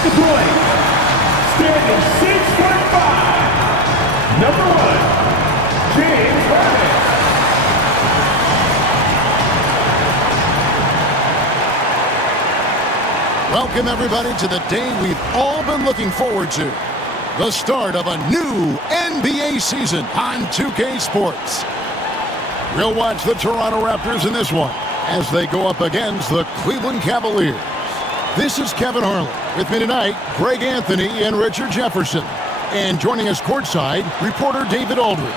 The plate, standing 6'5", number 1, James Harden. Welcome, everybody, to the day we've all been looking forward to. The start of a new NBA season on 2K Sports. We'll watch the Toronto Raptors in this one as they go up against the Cleveland Cavaliers. This is Kevin Harlan. With me tonight, Greg Anthony and Richard Jefferson. And joining us courtside, reporter David Aldridge.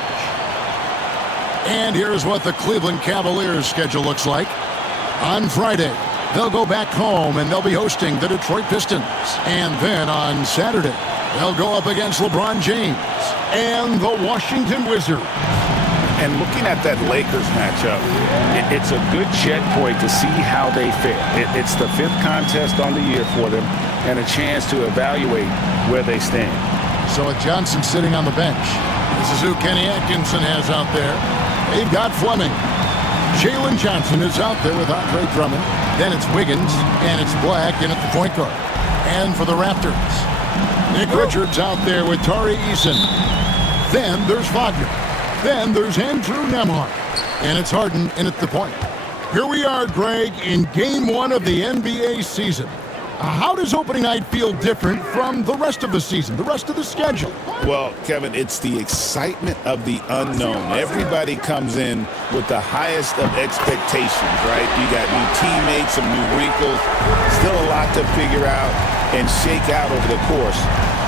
And here's what the Cleveland Cavaliers schedule looks like. On Friday, they'll go back home and they'll be hosting the Detroit Pistons. And then on Saturday, they'll go up against LeBron James and the Washington Wizards. And looking at that Lakers matchup, it's a good checkpoint to see how they fare. It's the 5th contest on the year for them and a chance to evaluate where they stand. So with Johnson sitting on the bench, this is who Kenny Atkinson has out there. They've got Fleming. Jalen Johnson is out there with Andre Drummond. Then it's Wiggins, and it's Black in at the point guard. And for the Raptors, Nick Richards out there with Tari Eason. Then there's Wagner. Then there's Andrew Nembhard. And it's Harden in at the point. Here we are, Greg, in Game 1 of the NBA season. How does opening night feel different from the rest of the season, the rest of the schedule? Well, Kevin, it's the excitement of the unknown. Everybody comes in with the highest of expectations, right? You got new teammates, some new wrinkles, still a lot to figure out and shake out over the course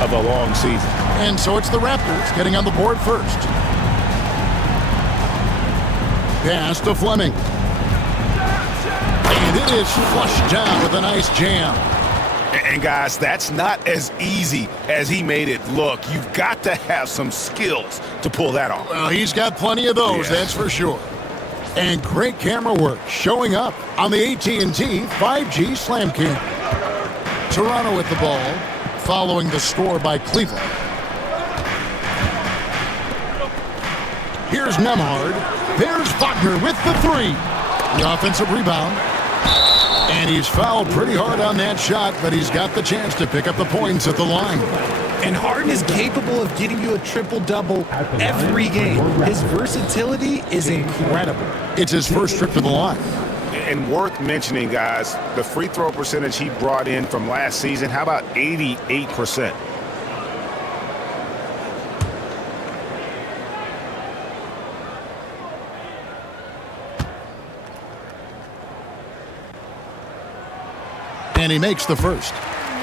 of a long season. And so it's the Raptors getting on the board first. Pass to Fleming. And it is flushed down with a nice jam. And guys, that's not as easy as he made it look. You've got to have some skills to pull that off. Well, he's got plenty of those, that's for sure. And great camera work showing up on the AT&T 5G Slam Cam. Toronto with the ball, following the score by Cleveland. Here's Nembhard. There's Wagner with the 3. The offensive rebound. And he's fouled pretty hard on that shot, but he's got the chance to pick up the points at the line. And Harden is capable of getting you a triple-double every game. His versatility is incredible. It's his first trip to the line. And worth mentioning, guys, the free throw percentage he brought in from last season, how about 88%? And he makes the first.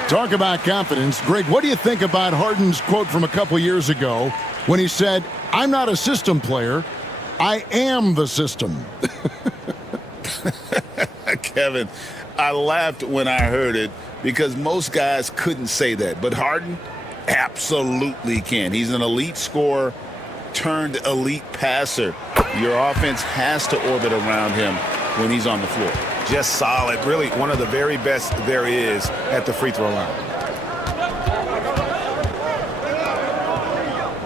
Talk about confidence. Greg, what do you think about Harden's quote from a couple years ago when he said, "I'm not a system player, I am the system"? Kevin, I laughed when I heard it because most guys couldn't say that. But Harden absolutely can. He's an elite scorer turned elite passer. Your offense has to orbit around him when he's on the floor. Just solid. Really one of the very best there is at the free throw line.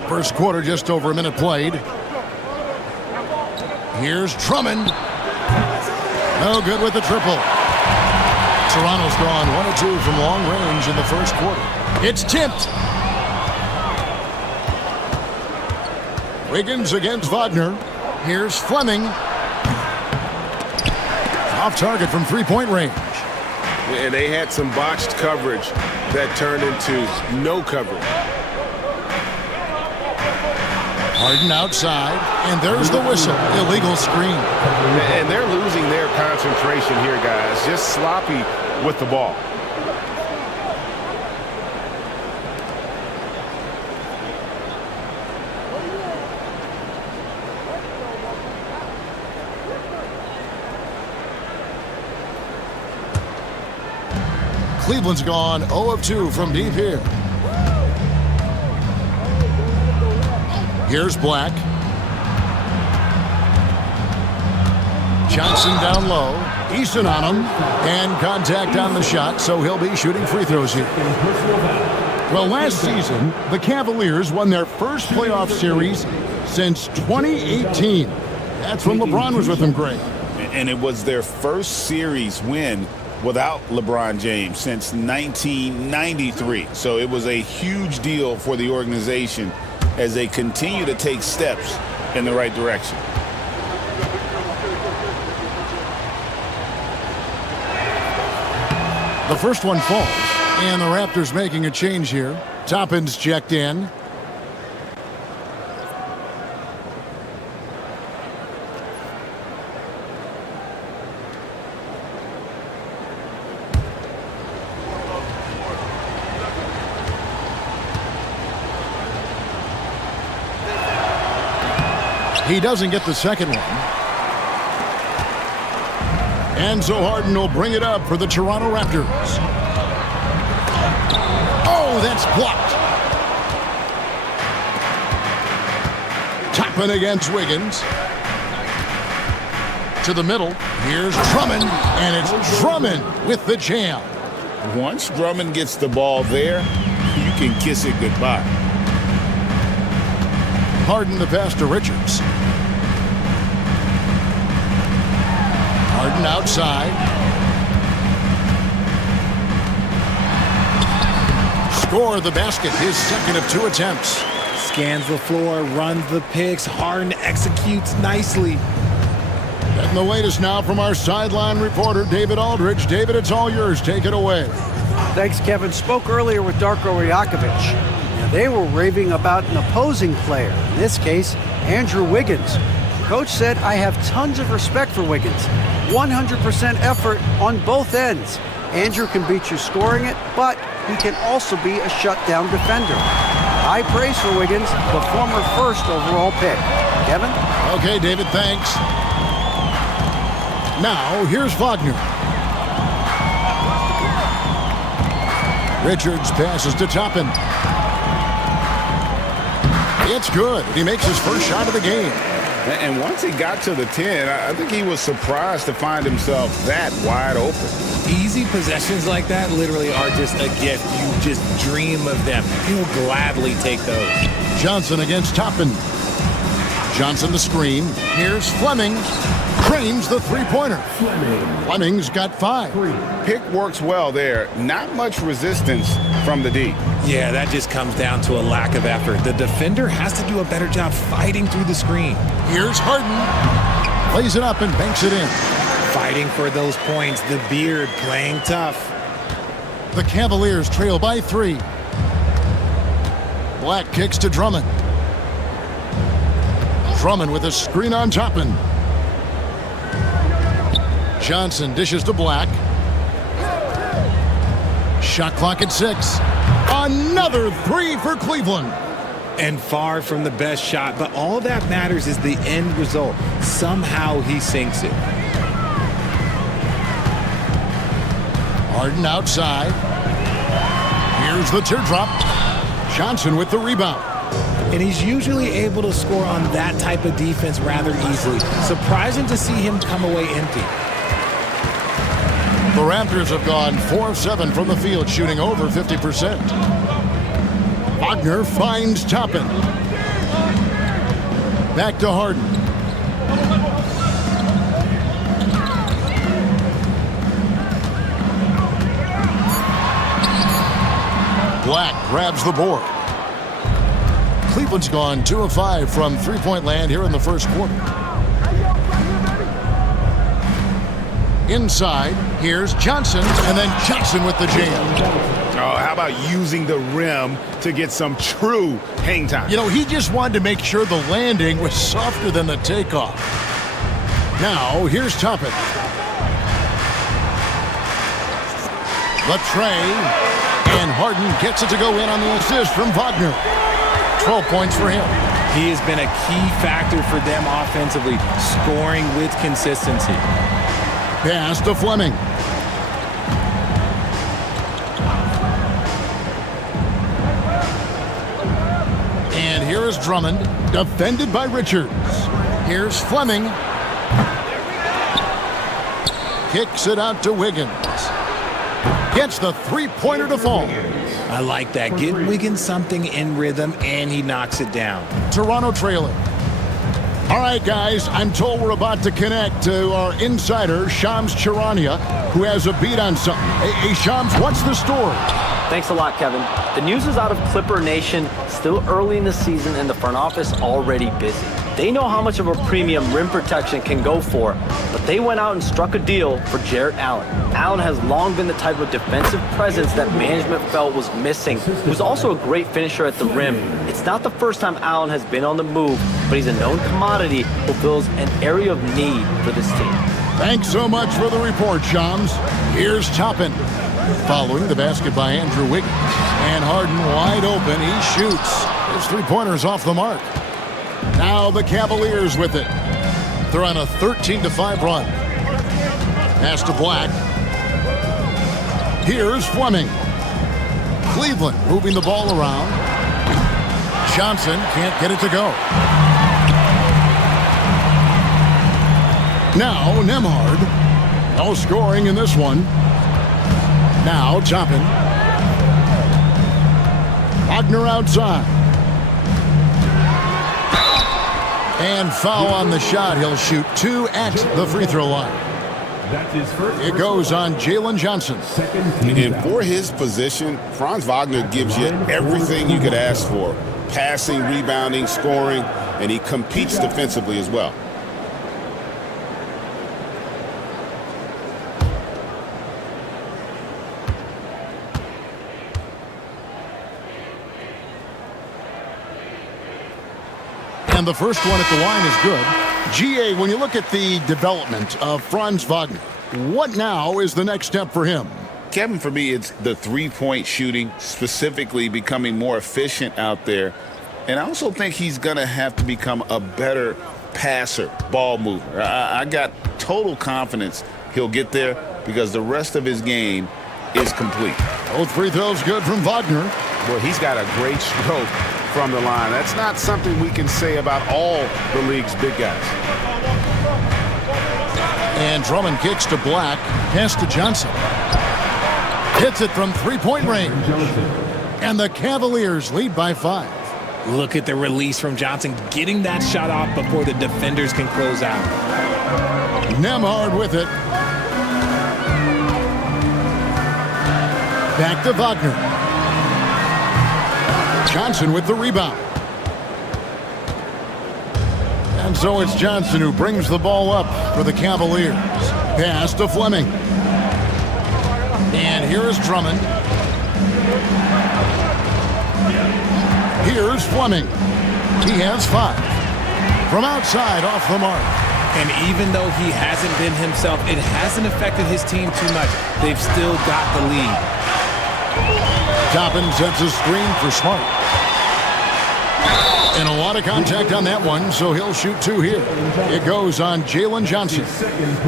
First quarter, just over a minute played. Here's Drummond. No good with the triple. Toronto's gone 1 of 2 from long range in the first quarter. It's tipped. Wiggins against Wagner. Here's Fleming. Off target from three-point range. And they had some botched coverage that turned into no coverage. Harden outside, and there's the whistle. Illegal screen. And they're losing their concentration here, guys. Just sloppy with the ball. Cleveland's gone 0 of 2 from deep here. Here's Black. Johnson down low. Eason on him. And contact on the shot, so he'll be shooting free throws here. Well, last season, the Cavaliers won their first playoff series since 2018. That's when LeBron was with them, Greg. And it was their first series win without LeBron James since 1993. So it was a huge deal for the organization as they continue to take steps in the right direction. The first one falls, and the Raptors making a change here. Toppin's checked in. He doesn't get the second one. And so Harden will bring it up for the Toronto Raptors. Oh, that's blocked. Toppin against Wiggins. To the middle. Here's Drummond, and it's Drummond with the jam. Once Drummond gets the ball there, you can kiss it goodbye. Harden the pass to Richards. Harden outside. Score the basket, his second of 2 attempts. Scans the floor, runs the picks. Harden executes nicely. Getting the latest now from our sideline reporter, David Aldridge. David, it's all yours. Take it away. Thanks, Kevin. Spoke earlier with Darko Rajakovic. Now, they were raving about an opposing player, in this case, Andrew Wiggins. Coach said, I have tons of respect for Wiggins. 100% effort on both ends. Andrew can beat you scoring it, but he can also be a shutdown defender. High praise for Wiggins, the former first overall pick. Kevin? Okay, David, thanks. Now, here's Wagner. Richards passes to Toppin. It's good. He makes his first shot of the game. And once he got to the 10, I think he was surprised to find himself that wide open. Easy possessions like that literally are just a gift. You just dream of them. He'll gladly take those. Johnson against Toppin. Johnson the screen. Here's Fleming. Cranes the three-pointer. Fleming's got 5. Pick works well there. Not much resistance from the D. Yeah, that just comes down to a lack of effort. The defender has to do a better job fighting through the screen. Here's Harden. Plays it up and banks it in. Fighting for those points. The beard playing tough. The Cavaliers trail by 3. Black kicks to Drummond. Drummond with a screen on Toppin. Johnson dishes to Black. Shot clock at 6. Another 3 for Cleveland. And far from the best shot, but all that matters is the end result. Somehow he sinks it. Harden outside. Here's the teardrop. Johnson with the rebound. And he's usually able to score on that type of defense rather easily. Surprising to see him come away empty. The Raptors have gone 4 of 7 from the field, shooting over 50%. Wagner finds Toppin. Back to Harden. Black grabs the board. Cleveland's gone 2 of 5 from three-point land here in the first quarter. Inside, here's Johnson, and then Johnson with the jam. Oh, how about using the rim to get some true hang time? You know, he just wanted to make sure the landing was softer than the takeoff. Now, here's Toppin. The tray, and Harden gets it to go in on the assist from Wagner. 12 points for him. He has been a key factor for them offensively, scoring with consistency. Pass to Fleming. And here is Drummond, defended by Richards. Here's Fleming. Kicks it out to Wiggins. Gets the three-pointer to fall. I like that. Get Wiggins something in rhythm, and he knocks it down. Toronto trailing. All right, guys, I'm told we're about to connect to our insider, Shams Charania, who has a beat on something. Hey, Shams, what's the story? Thanks a lot, Kevin. The news is out of Clipper Nation, still early in the season and the front office already busy. They know how much of a premium rim protection can go for, but they went out and struck a deal for Jarrett Allen. Allen has long been the type of defensive presence that management felt was missing. He was also a great finisher at the rim. It's not the first time Allen has been on the move, but he's a known commodity who fills an area of need for this team. Thanks so much for the report, Shams. Here's Toppin. Following the basket by Andrew Wiggins. And Harden wide open. He shoots. His three-pointer's off the mark. Now the Cavaliers with it. They're on a 13-5 run. Pass to Black. Here's Fleming. Cleveland moving the ball around. Johnson can't get it to go. Now Nembhard. No scoring in this one. Now Toppin. Wagner outside. And foul on the shot. He'll shoot 2 at the free throw line. It goes on Jalen Johnson. And for his position, Franz Wagner gives you everything you could ask for. Passing, rebounding, scoring, and he competes defensively as well. And the first one at the line is good. GA, when you look at the development of Franz Wagner, what now is the next step for him? Kevin, for me, it's the three-point shooting, specifically becoming more efficient out there. And I also think he's going to have to become a better passer, ball mover. I got total confidence he'll get there because the rest of his game is complete. Both free throws good from Wagner. Well, he's got a great stroke from the line. That's not something we can say about all the league's big guys. And Drummond kicks to Black. Pass to Johnson. Hits it from three-point range. And the Cavaliers lead by 5. Look at the release from Johnson, getting that shot off before the defenders can close out. Nembhard with it. Back to Wagner. Johnson with the rebound. And so it's Johnson who brings the ball up for the Cavaliers. Pass to Fleming. And here is Drummond. Here's Fleming. He has 5. From outside, off the mark. And even though he hasn't been himself, it hasn't affected his team too much. They've still got the lead. Toppin sets a screen for Smart. And a lot of contact on that one, so he'll shoot 2 here. It goes on Jalen Johnson.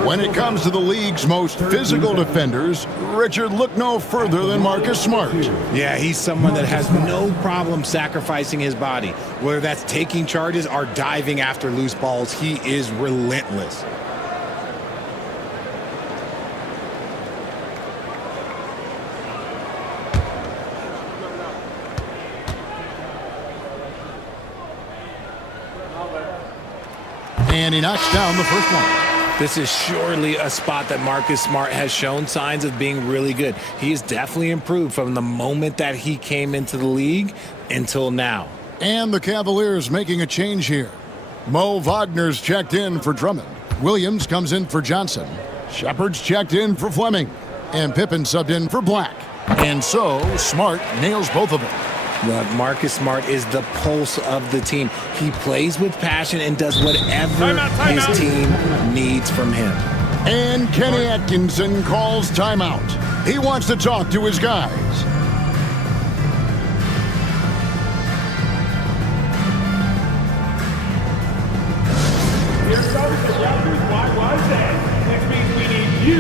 When it comes to the league's most physical defenders, Richard, look no further than Marcus Smart. Yeah, he's someone that has no problem sacrificing his body. Whether that's taking charges or diving after loose balls, he is relentless. And he knocks down the first one. This is surely a spot that Marcus Smart has shown signs of being really good. He has definitely improved from the moment that he came into the league until now. And the Cavaliers making a change here. Mo Wagner's checked in for Drummond. Williams comes in for Johnson. Shepard's checked in for Fleming. And Pippen subbed in for Black. And so Smart nails both of them. Marcus Smart is the pulse of the team. He plays with passion and does whatever his team needs from him. And Kenny Atkinson calls timeout. He wants to talk to his guys. Here comes the Raptors YYZ. Which means we need you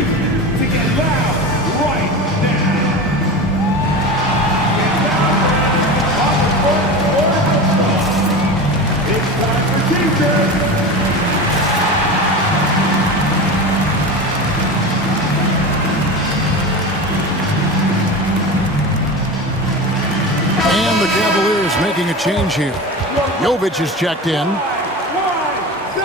to get loud right now. It's time for Jesus. And the Cavaliers making a change here. Jovic is checked in.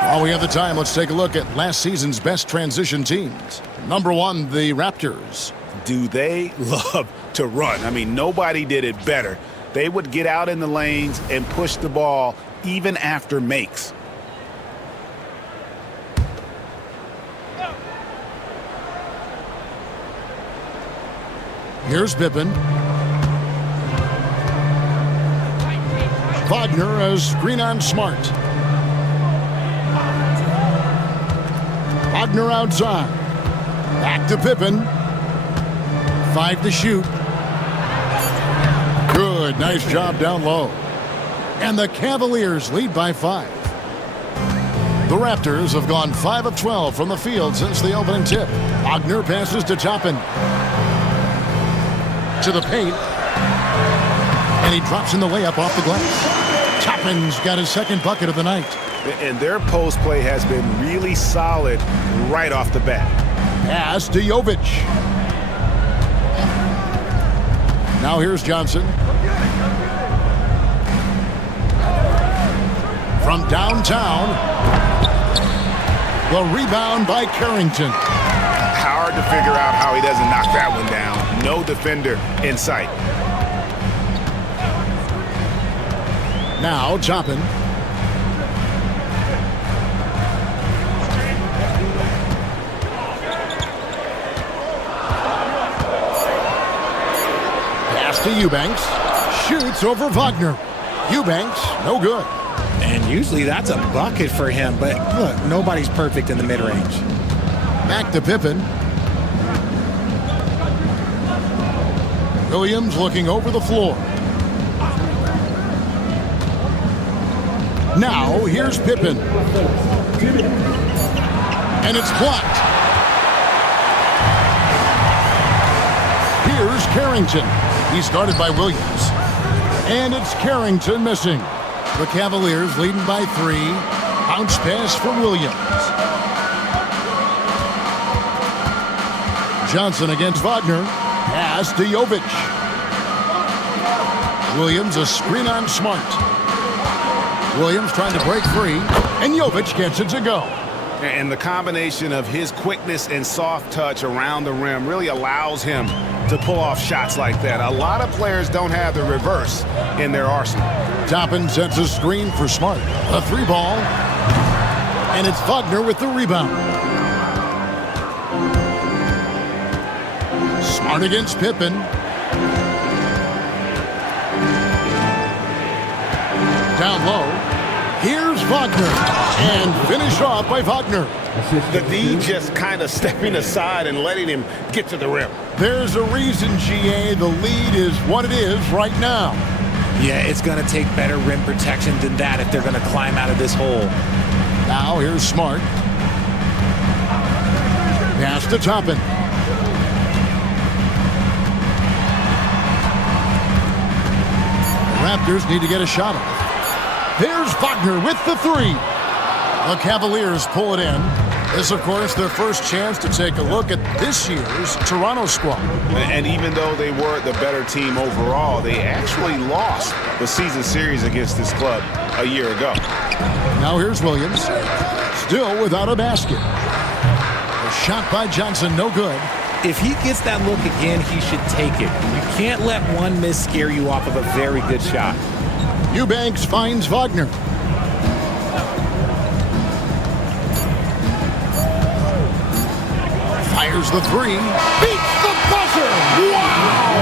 While we have the time, let's take a look at last season's best transition teams. Number 1, the Raptors. Do they love to run? I mean, nobody did it better. They would get out in the lanes and push the ball even after makes. Here's Pippen. Wagner as screen on Smart. Wagner outside. Back to Pippen. 5 to shoot. Good, nice job down low. And the Cavaliers lead by 5. The Raptors have gone 5 of 12 from the field since the opening tip. Wagner passes to Toppin. To the paint. And he drops in the layup off the glass. Toppin's got his second bucket of the night. And their post play has been really solid right off the bat. Pass to Jovic. Now here's Johnson. From downtown. The rebound by Carrington. Hard to figure out how he doesn't knock that one down. No defender in sight. Now Toppin. Pass to Eubanks. Shoots over Wagner. Eubanks, no good. And usually that's a bucket for him, but look, nobody's perfect in the mid-range. Back to Pippen. Williams looking over the floor. Now, here's Pippen. And it's blocked. Here's Carrington. He's guarded by Williams. And it's Carrington missing. The Cavaliers leading by 3. Bounce pass for Williams. Johnson against Wagner. Pass to Jovic. Williams a screen on Smart. Williams trying to break free, and Jovic gets it to go. And the combination of his quickness and soft touch around the rim really allows him to pull off shots like that. A lot of players don't have the reverse in their arsenal. Toppin sets a screen for Smart. A 3-ball, and it's Wagner with the rebound. Smart against Pippen. Down low. Here's Wagner. And finish off by Wagner. The D just kind of stepping aside and letting him get to the rim. There's a reason, GA, the lead is what it is right now. Yeah, it's going to take better rim protection than that if they're going to climb out of this hole. Now here's Smart. Pass to Toppin. The Raptors need to get a shot off. There's Wagner with the 3. The Cavaliers pull it in. This, of course, their first chance to take a look at this year's Toronto squad. And even though they were the better team overall, they actually lost the season series against this club a year ago. Now here's Williams. Still without a basket. A shot by Johnson, no good. If he gets that look again, he should take it. You can't let one miss scare you off of a very good shot. Eubanks finds Wagner. Fires the 3. Beats the buzzer! Wow!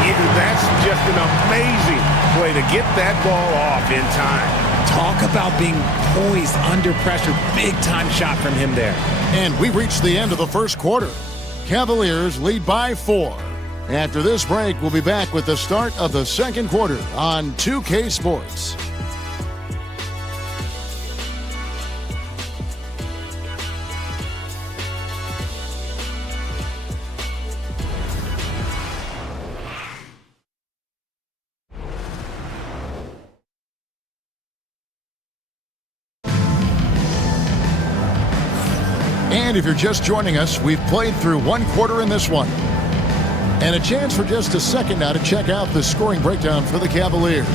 Yeah, that's just an amazing play to get that ball off in time. Talk about being poised under pressure. Big time shot from him there. And we reached the end of the first quarter. Cavaliers lead by 4. After this break, we'll be back with the start of the second quarter on 2K Sports. And if you're just joining us, we've played through one quarter in this one. And a chance for just a second now to check out the scoring breakdown for the Cavaliers.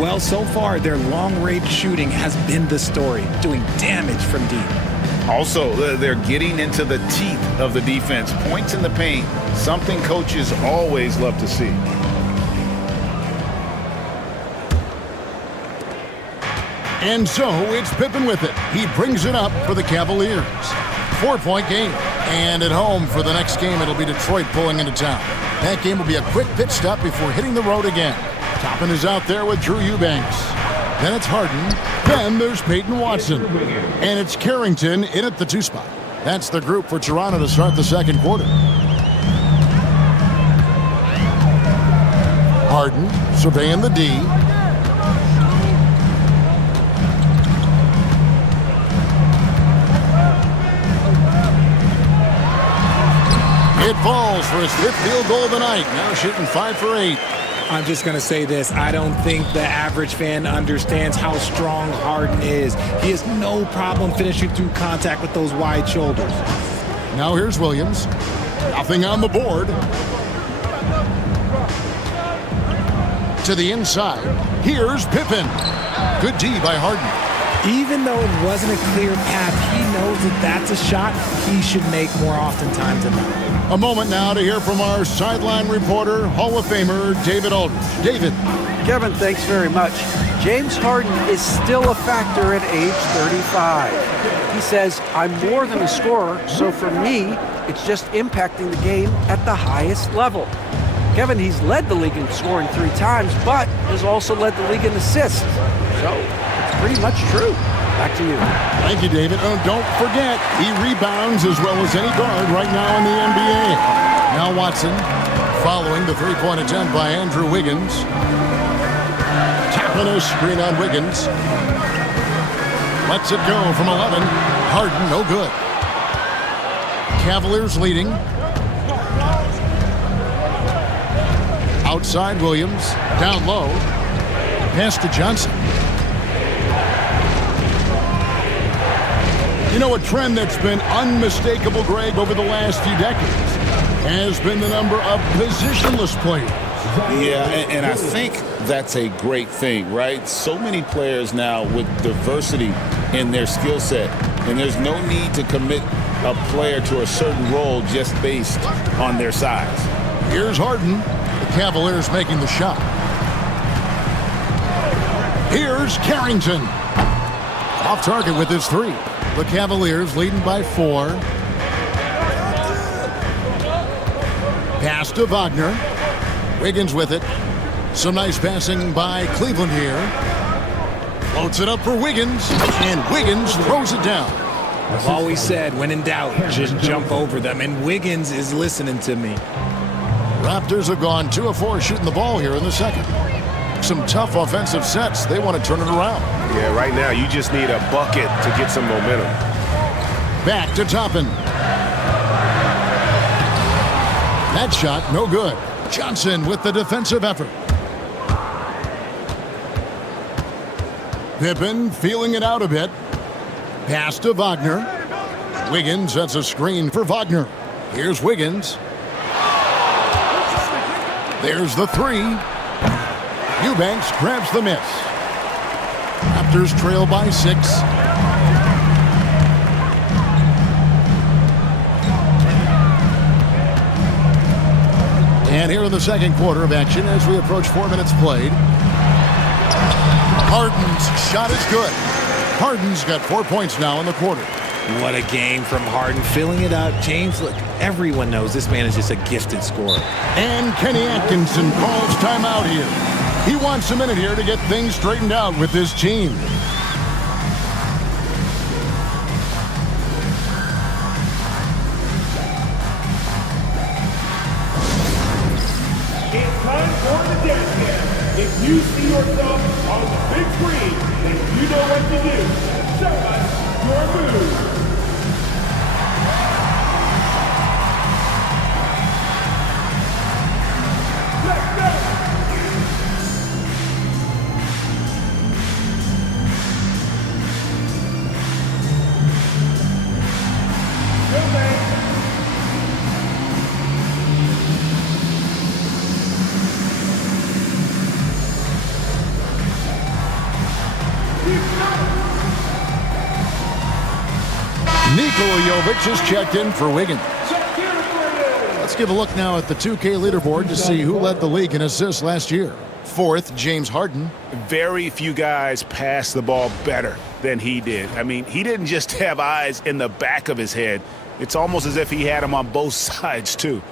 Well, so far, their long-range shooting has been the story, doing damage from deep. Also, they're getting into the teeth of the defense. Points in the paint, something coaches always love to see. And so it's Pippen with it. He brings it up for the Cavaliers. 4-point game. And at home for the next game, it'll be Detroit pulling into town. That game will be a quick pit stop before hitting the road again. Toppin is out there with Drew Eubanks. Then it's Harden. Then there's Peyton Watson. And it's Carrington in at the 2 spot. That's the group for Toronto to start the second quarter. Harden surveying the D. It falls for his 5th field goal of the night. Now shooting 5 for 8. I'm just going to say this. I don't think the average fan understands how strong Harden is. He has no problem finishing through contact with those wide shoulders. Now here's Williams. Nothing on the board. To the inside. Here's Pippen. Good D by Harden. Even though it wasn't a clear path, he knows that that's a shot he should make more oftentimes than not. A moment now to hear from our sideline reporter, Hall of Famer David Aldridge. David. Kevin, thanks very much. James Harden is still a factor at age 35. He says, I'm more than a scorer, so for me, it's just impacting the game at the highest level. Kevin, he's led the league in scoring 3 times, but has also led the league in assists. So it's pretty much true. Back to you. Thank you, David. Oh, don't forget, he rebounds as well as any guard right now in the NBA. Now Watson following the 3-point attempt by Andrew Wiggins. Tapping a screen on Wiggins. Lets it go from 11. Harden, no good. Cavaliers leading. Outside Williams. Down low. Pass to Johnson. You know, a trend that's been unmistakable, Greg, over the last few decades has been the number of positionless players. Yeah, and I think that's a great thing, right? So many players now with diversity in their skill set, and there's no need to commit a player to a certain role just based on their size. Here's Harden. The Cavaliers making the shot. Here's Carrington. Off target with his 3. The Cavaliers leading by 4. Pass to Wagner. Wiggins with it. Some nice passing by Cleveland here. Floats it up for Wiggins, and Wiggins throws it down. I've always said, when in doubt, just jump over them, and Wiggins is listening to me. Raptors have gone 2 of 4 shooting the ball here in the second. Some tough offensive sets. They want to turn it around. Yeah, right now you just need a bucket to get some momentum. Back to Toppin. That shot, no good. Johnson with the defensive effort. Pippen feeling it out a bit. Pass to Wagner. Wiggins sets a screen for Wagner. Here's Wiggins. There's the 3. Eubanks grabs the miss. Raptors trail by 6. And here in the second quarter of action as we approach 4 minutes played. Harden's shot is good. Harden's got 4 points now in the quarter. What a game from Harden, filling it up. James, look, everyone knows this man is just a gifted scorer. And Kenny Atkinson calls timeout here. He wants a minute here to get things straightened out with his team. It's time for the dance cam. If you see yourself on the big screen, then you know what to do. Show us your move. Let's go. Go, man. Nikola Jovic is checked in for Wiggins. Let's give a look now at the 2K leaderboard to see who led the league in assists last year. Fourth, James Harden. Very few guys pass the ball better than he did. I mean, he didn't just have eyes in the back of his head. It's almost as if he had them on both sides, too.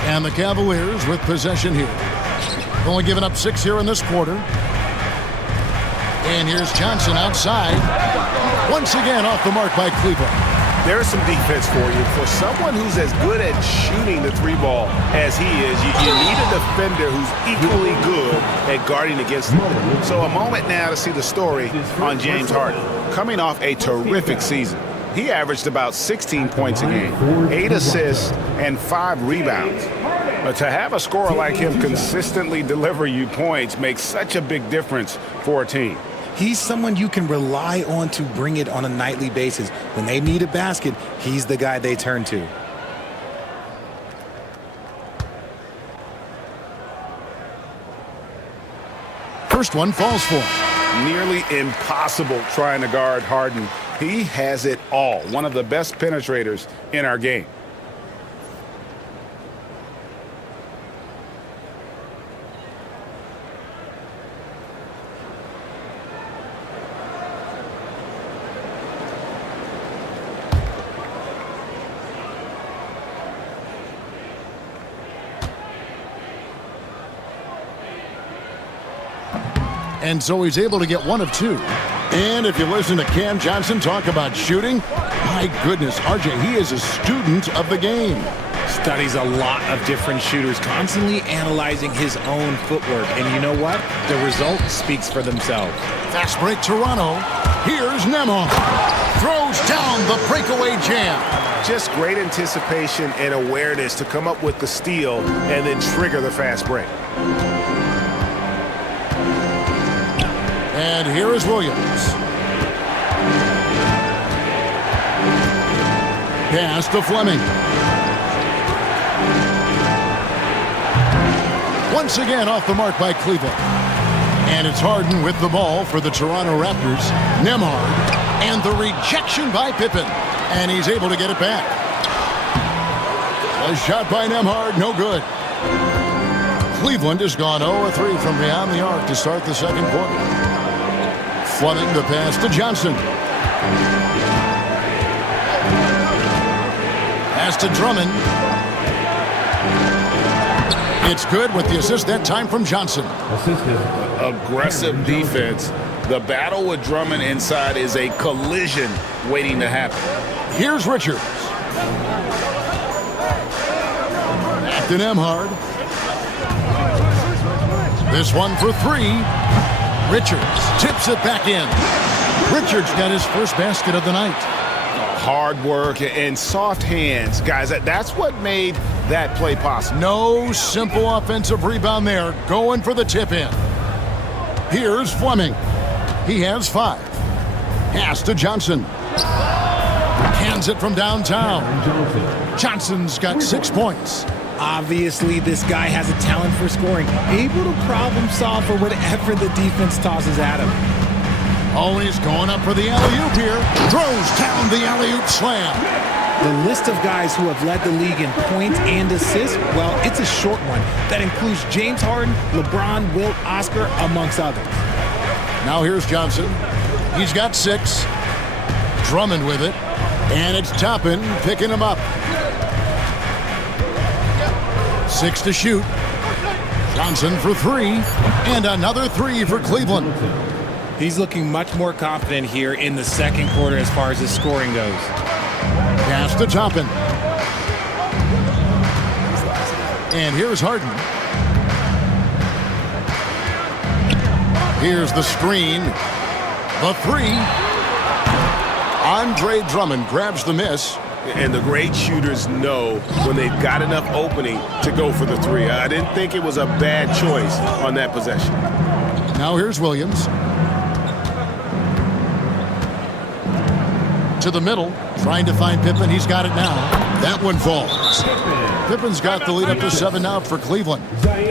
And the Cavaliers with possession here. Only giving up 6 here in this quarter. And here's Johnson outside. Once again off the mark by Cleveland. There's some defense for you. For someone who's as good at shooting the three ball as he is, you need a defender who's equally good at guarding against him. So a moment now to see the story on James Harden. Coming off a terrific season. He averaged about 16 points a game, 8 assists, and 5 rebounds. But to have a scorer like him consistently deliver you points makes such a big difference for a team. He's someone you can rely on to bring it on a nightly basis. When they need a basket, he's the guy they turn to. First one falls for him. Nearly impossible trying to guard Harden. He has it all. One of the best penetrators in our game. And so he's able to get 1 of 2. And if you listen to Cam Johnson talk about shooting, my goodness, RJ, he is a student of the game. Studies a lot of different shooters, constantly analyzing his own footwork. And you know what? The result speaks for themselves. Fast break Toronto. Here's Nemo. Throws down the breakaway jam. Just great anticipation and awareness to come up with the steal and then trigger the fast break. And here is Williams. Pass to Fleming. Once again off the mark by Cleveland. And it's Harden with the ball for the Toronto Raptors. Nembhard. And the rejection by Pippen. And he's able to get it back. A shot by Nembhard, no good. Cleveland has gone 0-3 from beyond the arc to start the second quarter. Fleming the pass to Johnson. Pass to Drummond. It's good with the assist that time from Johnson. Aggressive defense. The battle with Drummond inside is a collision waiting to happen. Here's Richards. Back to Nembhard. This one for 3. Richards tips it back in. Richards got his first basket of the night. Hard work and soft hands. Guys, that's what made that play possible. No simple offensive rebound there. Going for the tip in. Here's Fleming. He has 5. Pass to Johnson. Hands it from downtown. Johnson's got 6 points. Obviously, this guy has a talent for scoring, able to problem solve for whatever the defense tosses at him. Oh, he's going up for the alley-oop here. Throws down the alley-oop slam. The list of guys who have led the league in points and assists, well, it's a short one. That includes James Harden, LeBron, Wilt, Oscar, amongst others. Now here's Johnson. He's got 6. Drummond with it. And it's Toppin picking him up. 6 to shoot. Johnson for 3. And another 3 for Cleveland. He's looking much more confident here in the second quarter as far as his scoring goes. Pass to Toppin. And here's Harden. Here's the screen. The 3. Andre Drummond grabs the miss. And the great shooters know when they've got enough opening to go for the 3. I didn't think it was a bad choice on that possession. Now here's Williams. To the middle, trying to find Pippen. He's got it now. That one falls. Pippen's got the lead up to 7 now for Cleveland.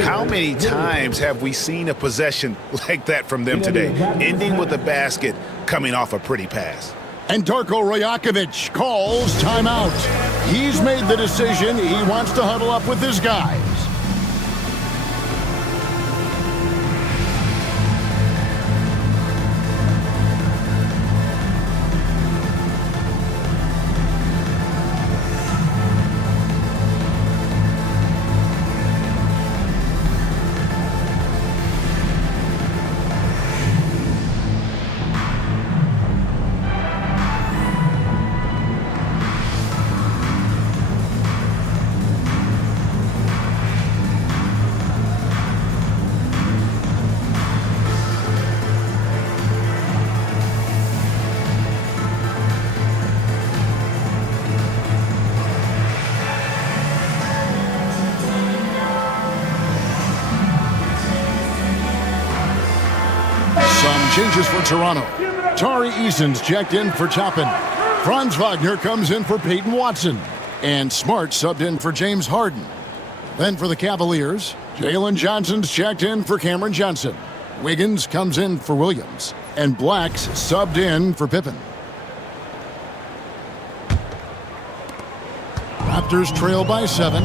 How many times have we seen a possession like that from them today, ending with a basket coming off a pretty pass? And Darko Rajakovic calls timeout. He's made the decision. He wants to huddle up with his guys. Changes for Toronto. Tari Eason's checked in for Toppin. Franz Wagner comes in for Peyton Watson. And Smart subbed in for James Harden. Then for the Cavaliers, Jalen Johnson's checked in for Cameron Johnson. Wiggins comes in for Williams. And Black's subbed in for Pippen. Raptors trail by 7.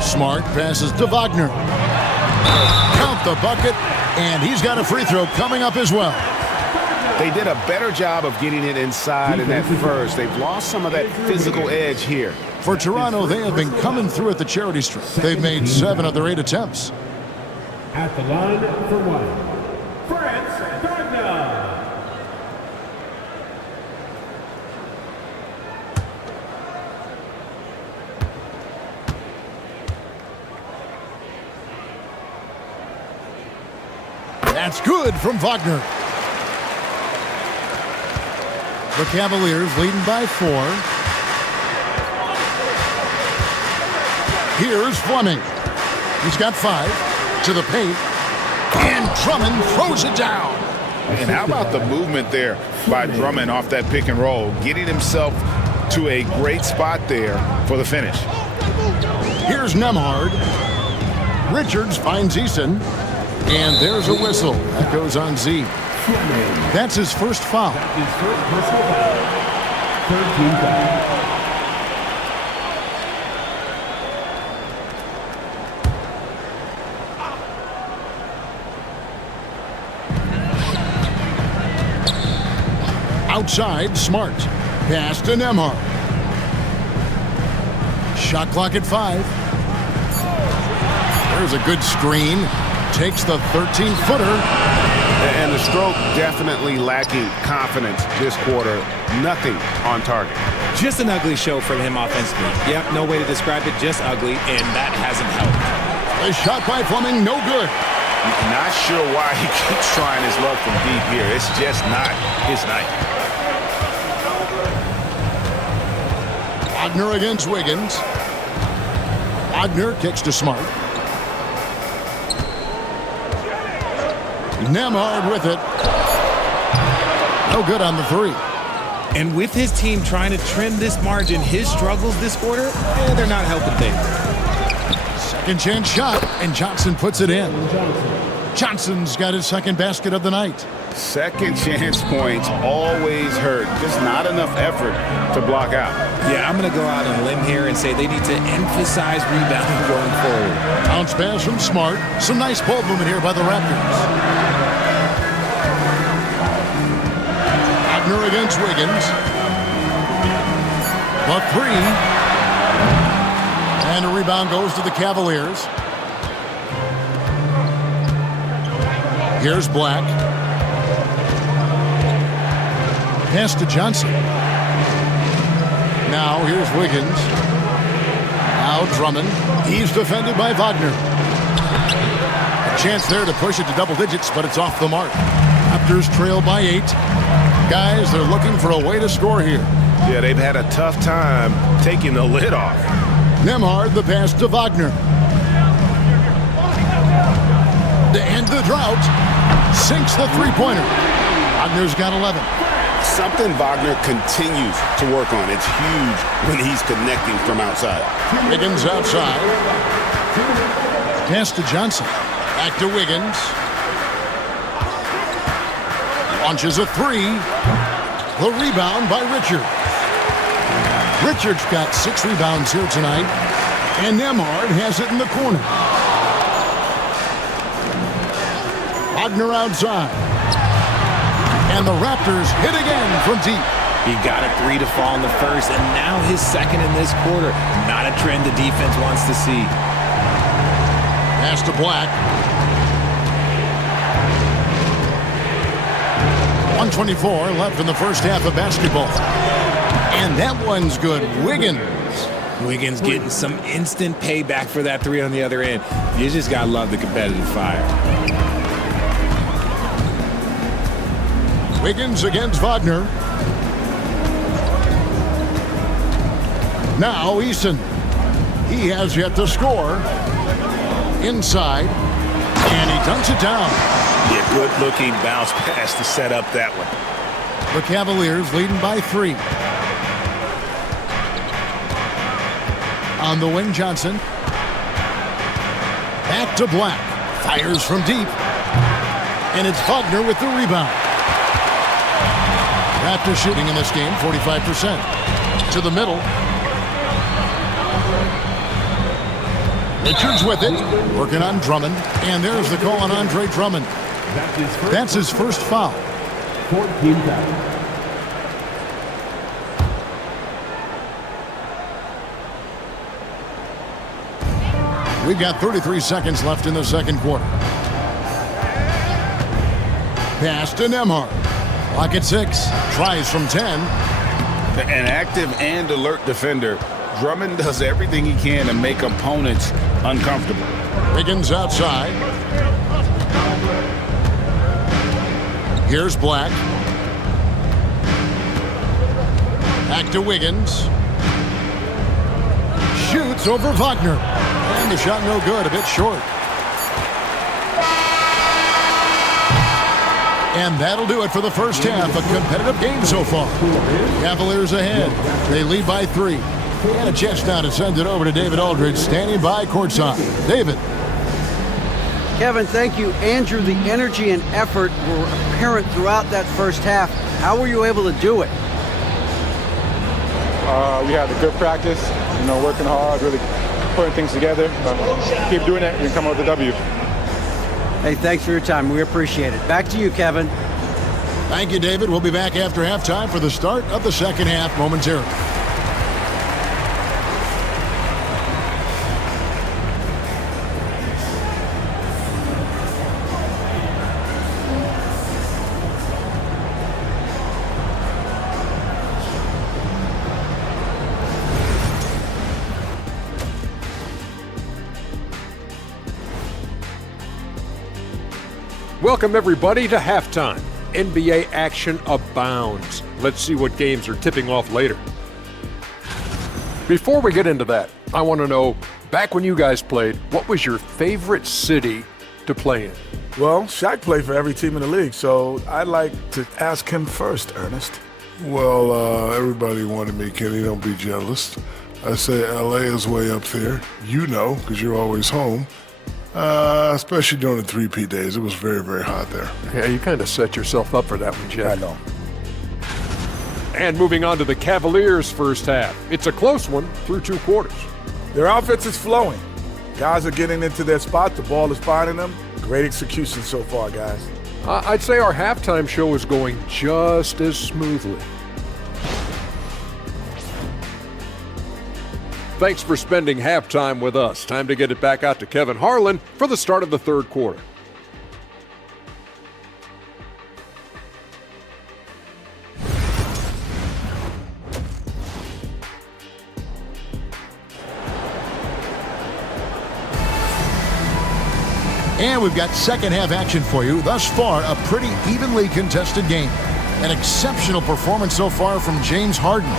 Smart passes to Wagner. Count the bucket. And he's got a free throw coming up as well. They did a better job of getting it inside in that first. They've lost some of that physical edge here. For Toronto, they have been coming through at the charity stripe. They've made 7 of their 8 attempts. At the line for one, Franz Wagner. That's good from Wagner. The Cavaliers leading by 4. Here's Fleming. He's got 5 to the paint. And Drummond throws it down. And how about the movement there by Drummond off that pick and roll, getting himself to a great spot there for the finish. Here's Nemhard. Richards finds Eason. And there's a whistle. That goes on Z. That's his first foul. His first personal foul. 13 foul. Outside, Smart. Pass to Nemhard. Shot clock at 5. There's a good screen. Takes the 13-footer. And the stroke definitely lacking confidence this quarter. Nothing on target. Just an ugly show from him offensively. Yep, no way to describe it, just ugly, and that hasn't helped. A shot by Fleming, no good. Not sure why he keeps trying his luck from deep here. It's just not his night. Wagner against Wiggins. Wagner kicks to Smart. Nemhard with it. No good on the 3. And with his team trying to trim this margin, his struggles this quarter, they're not helping things. Second chance shot, and Johnson puts it in. Johnson's got his second basket of the night. Second chance points always hurt. Just not enough effort to block out. Yeah, I'm going to go out on a limb here and say they need to emphasize rebounding going forward. Bounce pass from Smart. Some nice ball movement here by the Raptors. Wagner against Wiggins. The 3. And a rebound goes to the Cavaliers. Here's Black. Pass to Johnson. Now here's Wiggins. Now Drummond. He's defended by Wagner. A chance there to push it to double digits, but it's off the mark. Raptors trail by 8. Guys, they're looking for a way to score here. Yeah, they've had a tough time taking the lid off. Nemhard, the pass to Wagner. To end the drought, sinks the three-pointer. Wagner's got 11. Something Wagner continues to work on. It's huge when he's connecting from outside. Wiggins outside. Pass to Johnson. Back to Wiggins. Launches a three. The rebound by Richards. Richards got 6 rebounds here tonight. And Nembhard has it in the corner. Wagner outside. And the Raptors hit again from deep. He got a 3 to fall in the first, and now his second in this quarter. Not a trend the defense wants to see. Pass to Black. 1:24 left in the first half of basketball. And that one's good. Wiggins Getting some instant payback for that 3 on the other end. You just got to love the competitive fire. Wiggins against Wagner. Now Eason. He has yet to score. Inside. And he dunks it down. Yeah, good-looking bounce pass to set up that one. The Cavaliers leading by 3. On the wing, Johnson. Back to Black. Fires from deep. And it's Wagner with the rebound. Raptors shooting in this game, 45%. To the middle. Richards with it. Working on Drummond. And there's the call on Andre Drummond. That's his first foul. 14 fouls. We've got 33 seconds left in the second quarter. Pass to Nembhard. Clock at 6. Tries from 10. An active and alert defender. Drummond does everything he can to make opponents uncomfortable. Wiggins outside. Here's Black. Back to Wiggins. Shoots over Wagner. And the shot no good, a bit short. And that'll do it for the first half. A competitive game so far. Cavaliers ahead. They lead by 3. And a chance now to send it over to David Aldridge, standing by courtside. David. Kevin, thank you. Andrew, the energy and effort were apparent throughout that first half. How were you able to do it? We had a good practice, working hard, really putting things together. Keep doing it and come out with the W. Hey, thanks for your time. We appreciate it. Back to you, Kevin. Thank you, David. We'll be back after halftime for the start of the second half momentarily. Welcome, everybody, to halftime. NBA action abounds. Let's see what games are tipping off later. Before we get into that, I want to know, back when you guys played, what was your favorite city to play in? Well, Shaq played for every team in the league, so I'd like to ask him first, Ernest. Well, everybody wanted me, Kenny. Don't be jealous. I say LA is way up there. You know, because you're always home. Especially during the 3P days. It was very, very hot there. Yeah, you kind of set yourself up for that one, Jeff. I know. And moving on to the Cavaliers' first half. It's a close one through 2 quarters. Their offense is flowing. Guys are getting into their spot. The ball is finding them. Great execution so far, guys. I'd say our halftime show is going just as smoothly. Thanks for spending halftime with us. Time to get it back out to Kevin Harlan for the start of the third quarter. And we've got second half action for you. Thus far, a pretty evenly contested game. An exceptional performance so far from James Harden.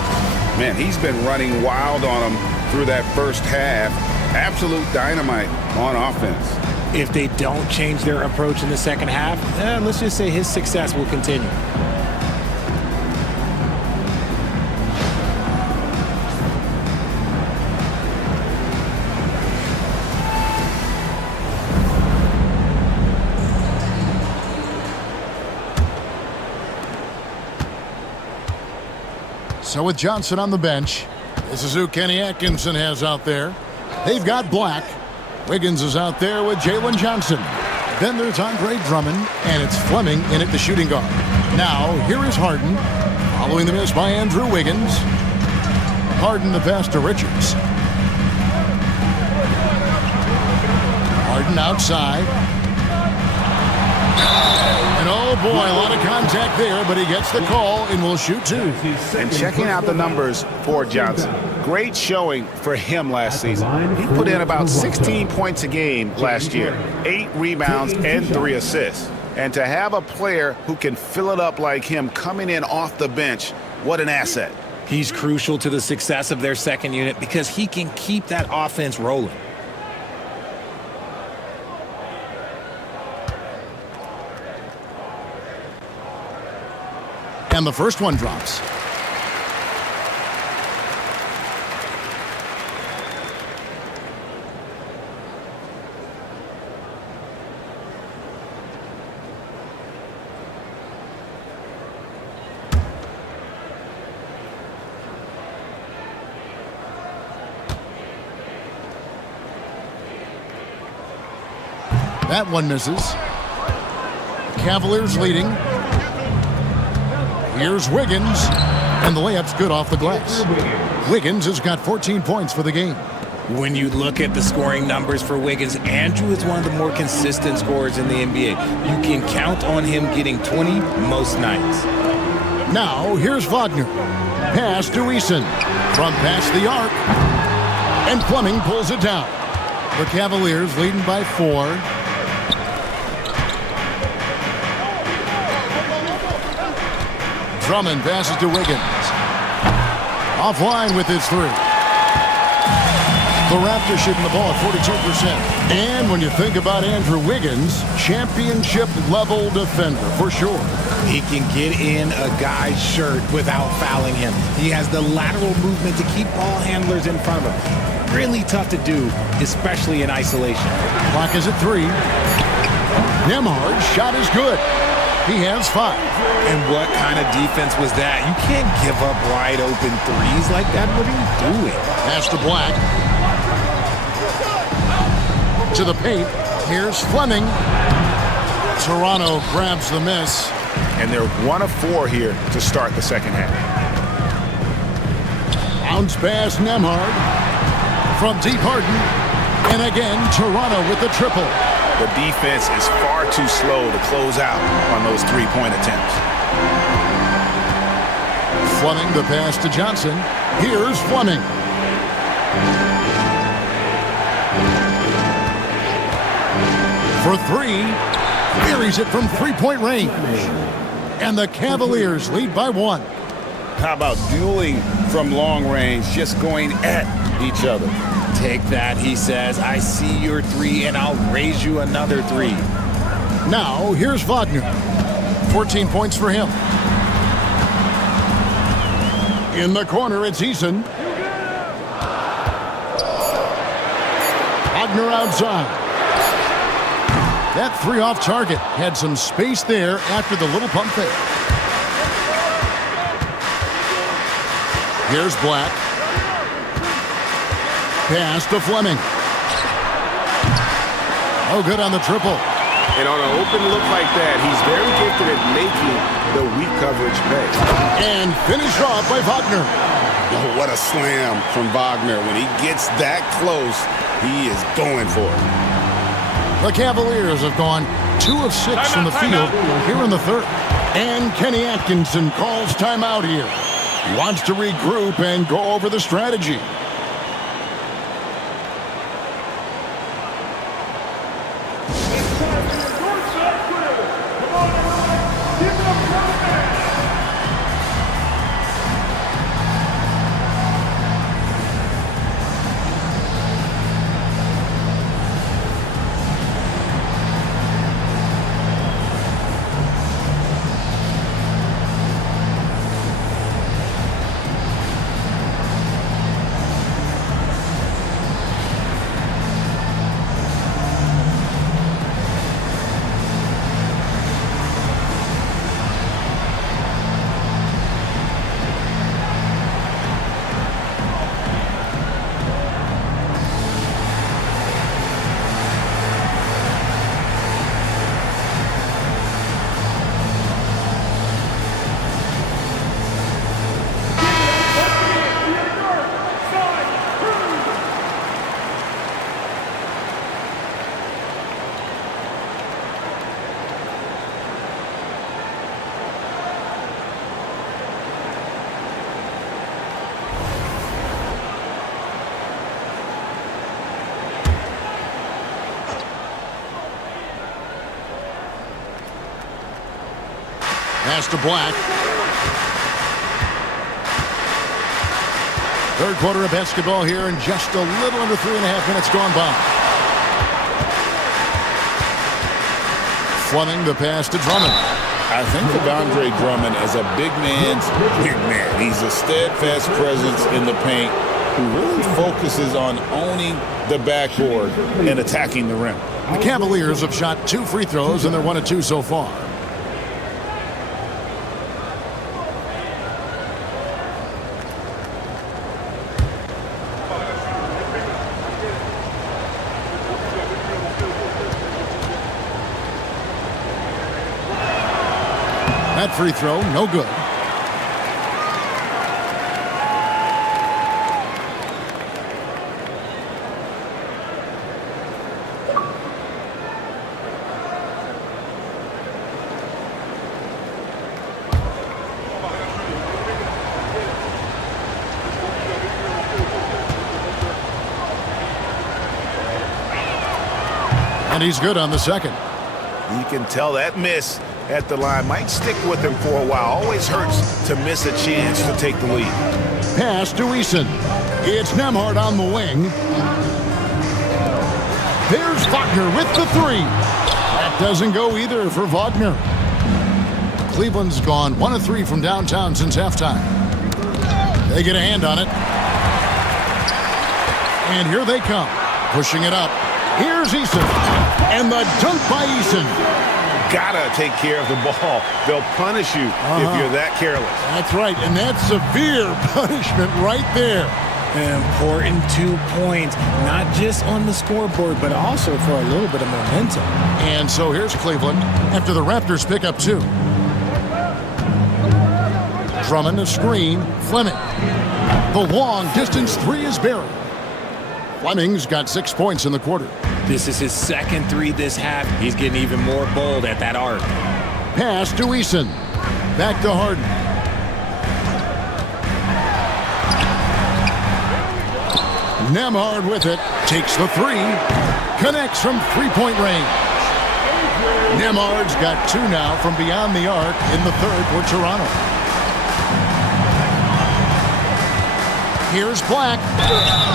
Man, he's been running wild on him through that first half. Absolute dynamite on offense. If they don't change their approach in the second half, let's just say his success will continue. So with Johnson on the bench, this is who Kenny Atkinson has out there. They've got Black. Wiggins is out there with Jalen Johnson. Then there's Andre Drummond, and it's Fleming in at the shooting guard. Now, here is Harden, following the miss by Andrew Wiggins. Harden the pass to Richards. Harden outside. And oh boy, a lot of contact there, but he gets the call and will shoot two. And checking out the numbers for Johnson. Great showing for him last season. He put in about 16 points a game last year, 8 rebounds and 3 assists. And to have a player who can fill it up like him coming in off the bench, what an asset. He's crucial to the success of their second unit because he can keep that offense rolling. And the first one drops. That one misses. Cavaliers leading. Here's Wiggins, and the layup's good off the glass. Wiggins has got 14 points for the game. When you look at the scoring numbers for Wiggins, Andrew is one of the more consistent scorers in the NBA. You can count on him getting 20 most nights. Now, here's Wagner. Pass to Eason. From past the arc. And Fleming pulls it down. The Cavaliers leading by 4. Drummond passes to Wiggins. Offline with his 3. The Raptors shooting the ball at 42%. And when you think about Andrew Wiggins, championship-level defender for sure. He can get in a guy's shirt without fouling him. He has the lateral movement to keep ball handlers in front of him. Really tough to do, especially in isolation. Clock is at 3. Nembhard's shot is good. He has 5. And what kind of defense was that? You can't give up wide open threes like that. What are you doing? Pass to Black. To the paint. Here's Fleming. Toronto grabs the miss. And they're 1 of 4 here to start the second half. Bounce pass Nembhard. From deep Harden. And again, Toronto with the triple. The defense is far too slow to close out on those 3-point attempts. Fleming the pass to Johnson. Here's Fleming. For 3. Buries it from 3-point range. And the Cavaliers lead by 1. How about dueling from long range, just going at each other? Take that, he says. I see your 3, and I'll raise you another 3. Now, here's Wagner. 14 points for him. In the corner, it's Eason. Wagner outside. That 3 off target had some space there after the little pump fake. Here's Black. Pass to Fleming. Oh, good on the triple. And on an open look like that, he's very gifted at making the weak coverage pay. And finished off by Wagner. Oh, what a slam from Wagner. When he gets that close, he is going for it. The Cavaliers have gone 2 of 6 from the field here in the third. And Kenny Atkinson calls timeout here. He wants to regroup and go over the strategy. Pass to Black. Third quarter of basketball here, and just a little under 3.5 minutes gone by. Fleming the pass to Drummond. I think of Andre Drummond as a big man's big man. He's a steadfast presence in the paint who really focuses on owning the backboard and attacking the rim. The Cavaliers have shot 2 free throws, and they're 1 of 2 so far. That free throw, no good. And he's good on the second. You can tell that miss at the line might stick with him for a while. Always hurts to miss a chance to take the lead. Pass to Eason. It's Nembhard on the wing. There's Wagner with the 3. That doesn't go either for Wagner. Cleveland's gone 1 of 3 from downtown since halftime. They get a hand on it. And here they come. Pushing it up. Here's Eason. And the dunk by Eason. Gotta take care of the ball. They'll punish you if you're that careless. That's right, and that's severe punishment right there. An important 2 points, not just on the scoreboard, but also for a little bit of momentum. And so here's Cleveland after the Raptors pick up 2. Drummond a screen. Fleming. The long distance 3 is buried. Fleming's got 6 points in the quarter. This is his second 3 this half. He's getting even more bold at that arc. Pass to Eason. Back to Harden. Nembhard with it. Takes the 3. Connects from 3-point range. Nembhard's got 2 now from beyond the arc in the third for Toronto. Here's Black.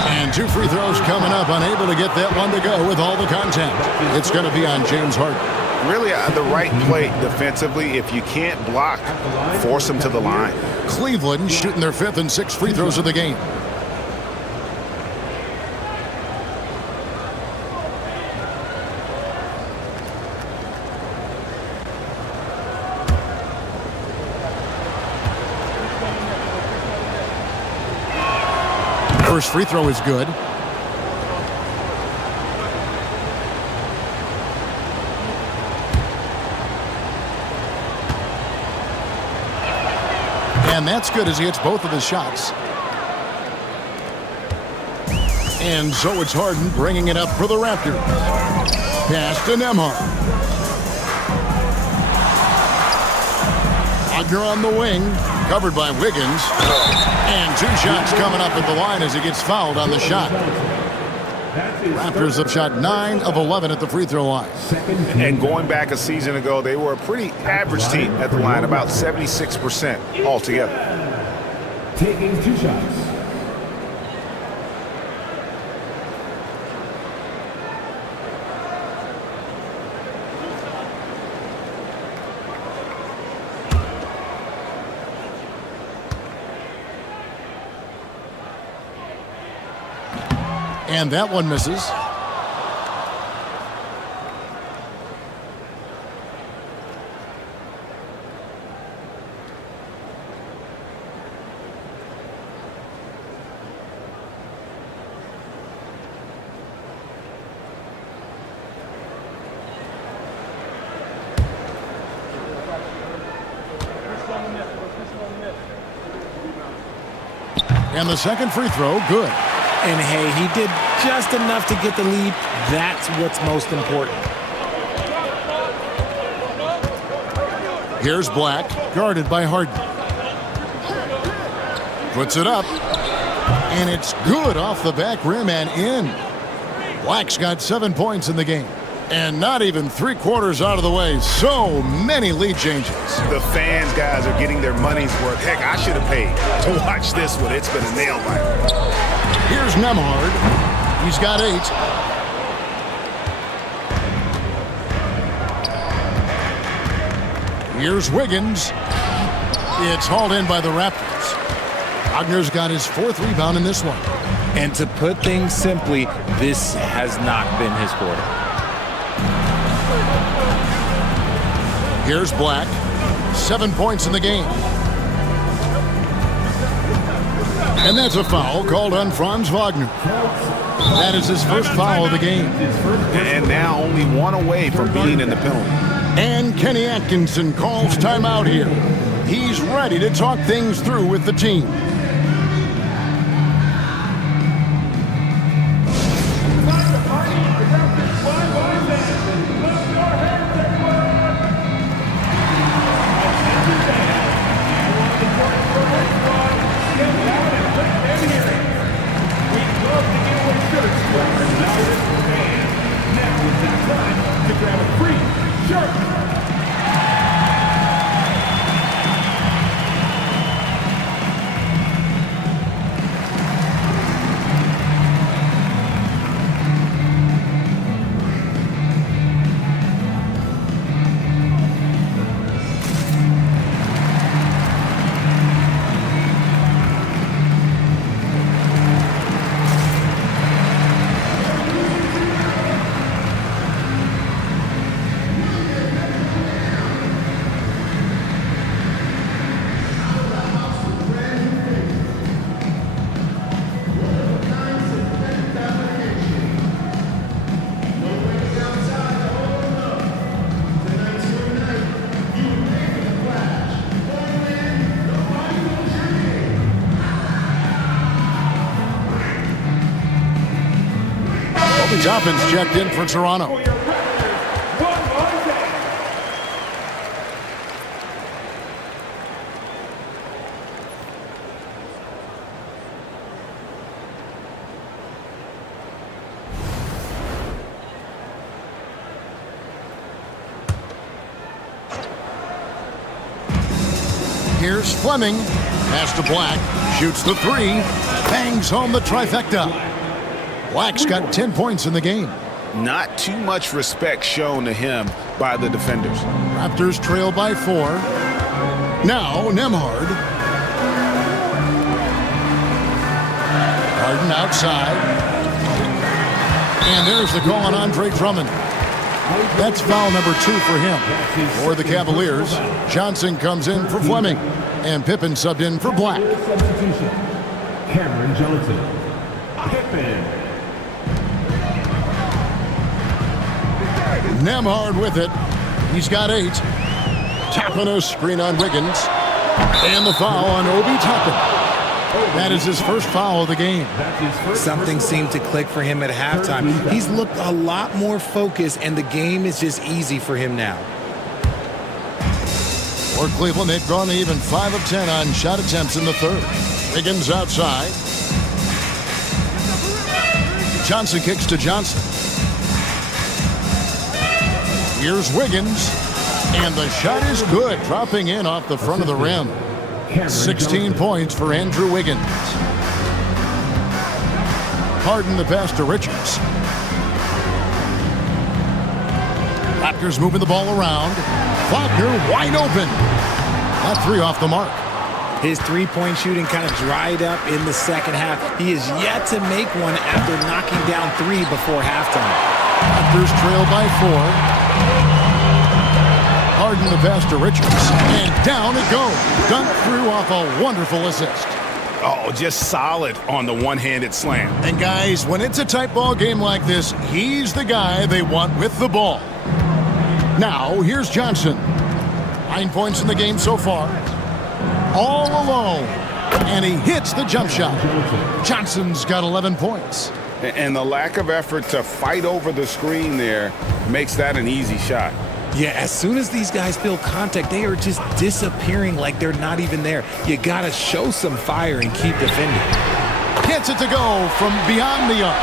And 2 free throws coming up. Unable to get that one to go with all the contact. It's going to be on James Harden. Really the right play defensively. If you can't block, force them to the line. Cleveland shooting their 5th and 6th free throws of the game. First free throw is good. And that's good as he hits both of his shots. And so it's Harden bringing it up for the Raptors. Pass to Nembhard. Wagner on the wing, covered by Wiggins. And 2 shots coming up at the line as he gets fouled on the shot. Raptors have shot 9 of 11 at the free throw line. And going back a season ago, they were a pretty average team at the line, about 76% altogether. Taking 2 shots. And that one misses. And the second free throw, good. And hey, he did just enough to get the lead. That's what's most important. Here's Black, guarded by Harden. Puts it up. And it's good off the back rim and in. Black's got 7 points in the game. And not even 3/4 out of the way. So many lead changes. The fans, guys, are getting their money's worth. Heck, I should have paid to watch this one. It's been a nail biter. Here's Nemhard. He's got 8. Here's Wiggins. It's hauled in by the Raptors. Wagner's got his 4th rebound in this one. And to put things simply, this has not been his quarter. Here's Black. 7 points in the game. And that's a foul called on Franz Wagner. That is his first foul of the game. And now only 1 away from being in the penalty. And Kenny Atkinson calls timeout here. He's ready to talk things through with the team. Toppin's checked in for Toronto. Here's Fleming. Pass to Black. Shoots the 3. Bangs home the trifecta. Black's got 10 points in the game. Not too much respect shown to him by the defenders. Raptors trail by 4. Now Nemhard. Harden outside. And there's the call on Andre Drummond. That's foul number 2 for him. For the Cavaliers, Johnson comes in for Fleming. And Pippen subbed in for Black. Substitution. Cameron Johnson. Pippen. Nemhard with it. He's got 8. Tapping a screen on Wiggins. And the foul on Obi Toppin. That is his first foul of the game. Something seemed to click for him at halftime. He's looked a lot more focused, and the game is just easy for him now. For Cleveland, they've gone even 5 of 10 on shot attempts in the 3rd. Wiggins outside. Johnson kicks to Johnson. Here's Wiggins, and the shot is good, dropping in off the front of the rim. 16 points for Andrew Wiggins. Harden the pass to Richards. Raptors moving the ball around. Wagner wide open. That 3 off the mark. His 3-point shooting kind of dried up in the second half. He is yet to make one after knocking down 3 before halftime. Raptors trail by 4. Harden the pass to Richards. And down it goes. Dunked through off a wonderful assist. Oh, just solid on the one-handed slam. And guys, when it's a tight ball game like this, he's the guy they want with the ball. Now, here's Johnson. 9 points in the game so far. All alone. And he hits the jump shot. Johnson's got 11 points. And the lack of effort to fight over the screen there makes that an easy shot. Yeah, as soon as these guys feel contact, they are just disappearing like they're not even there. You got to show some fire and keep defending. Gets it to go from beyond the arc.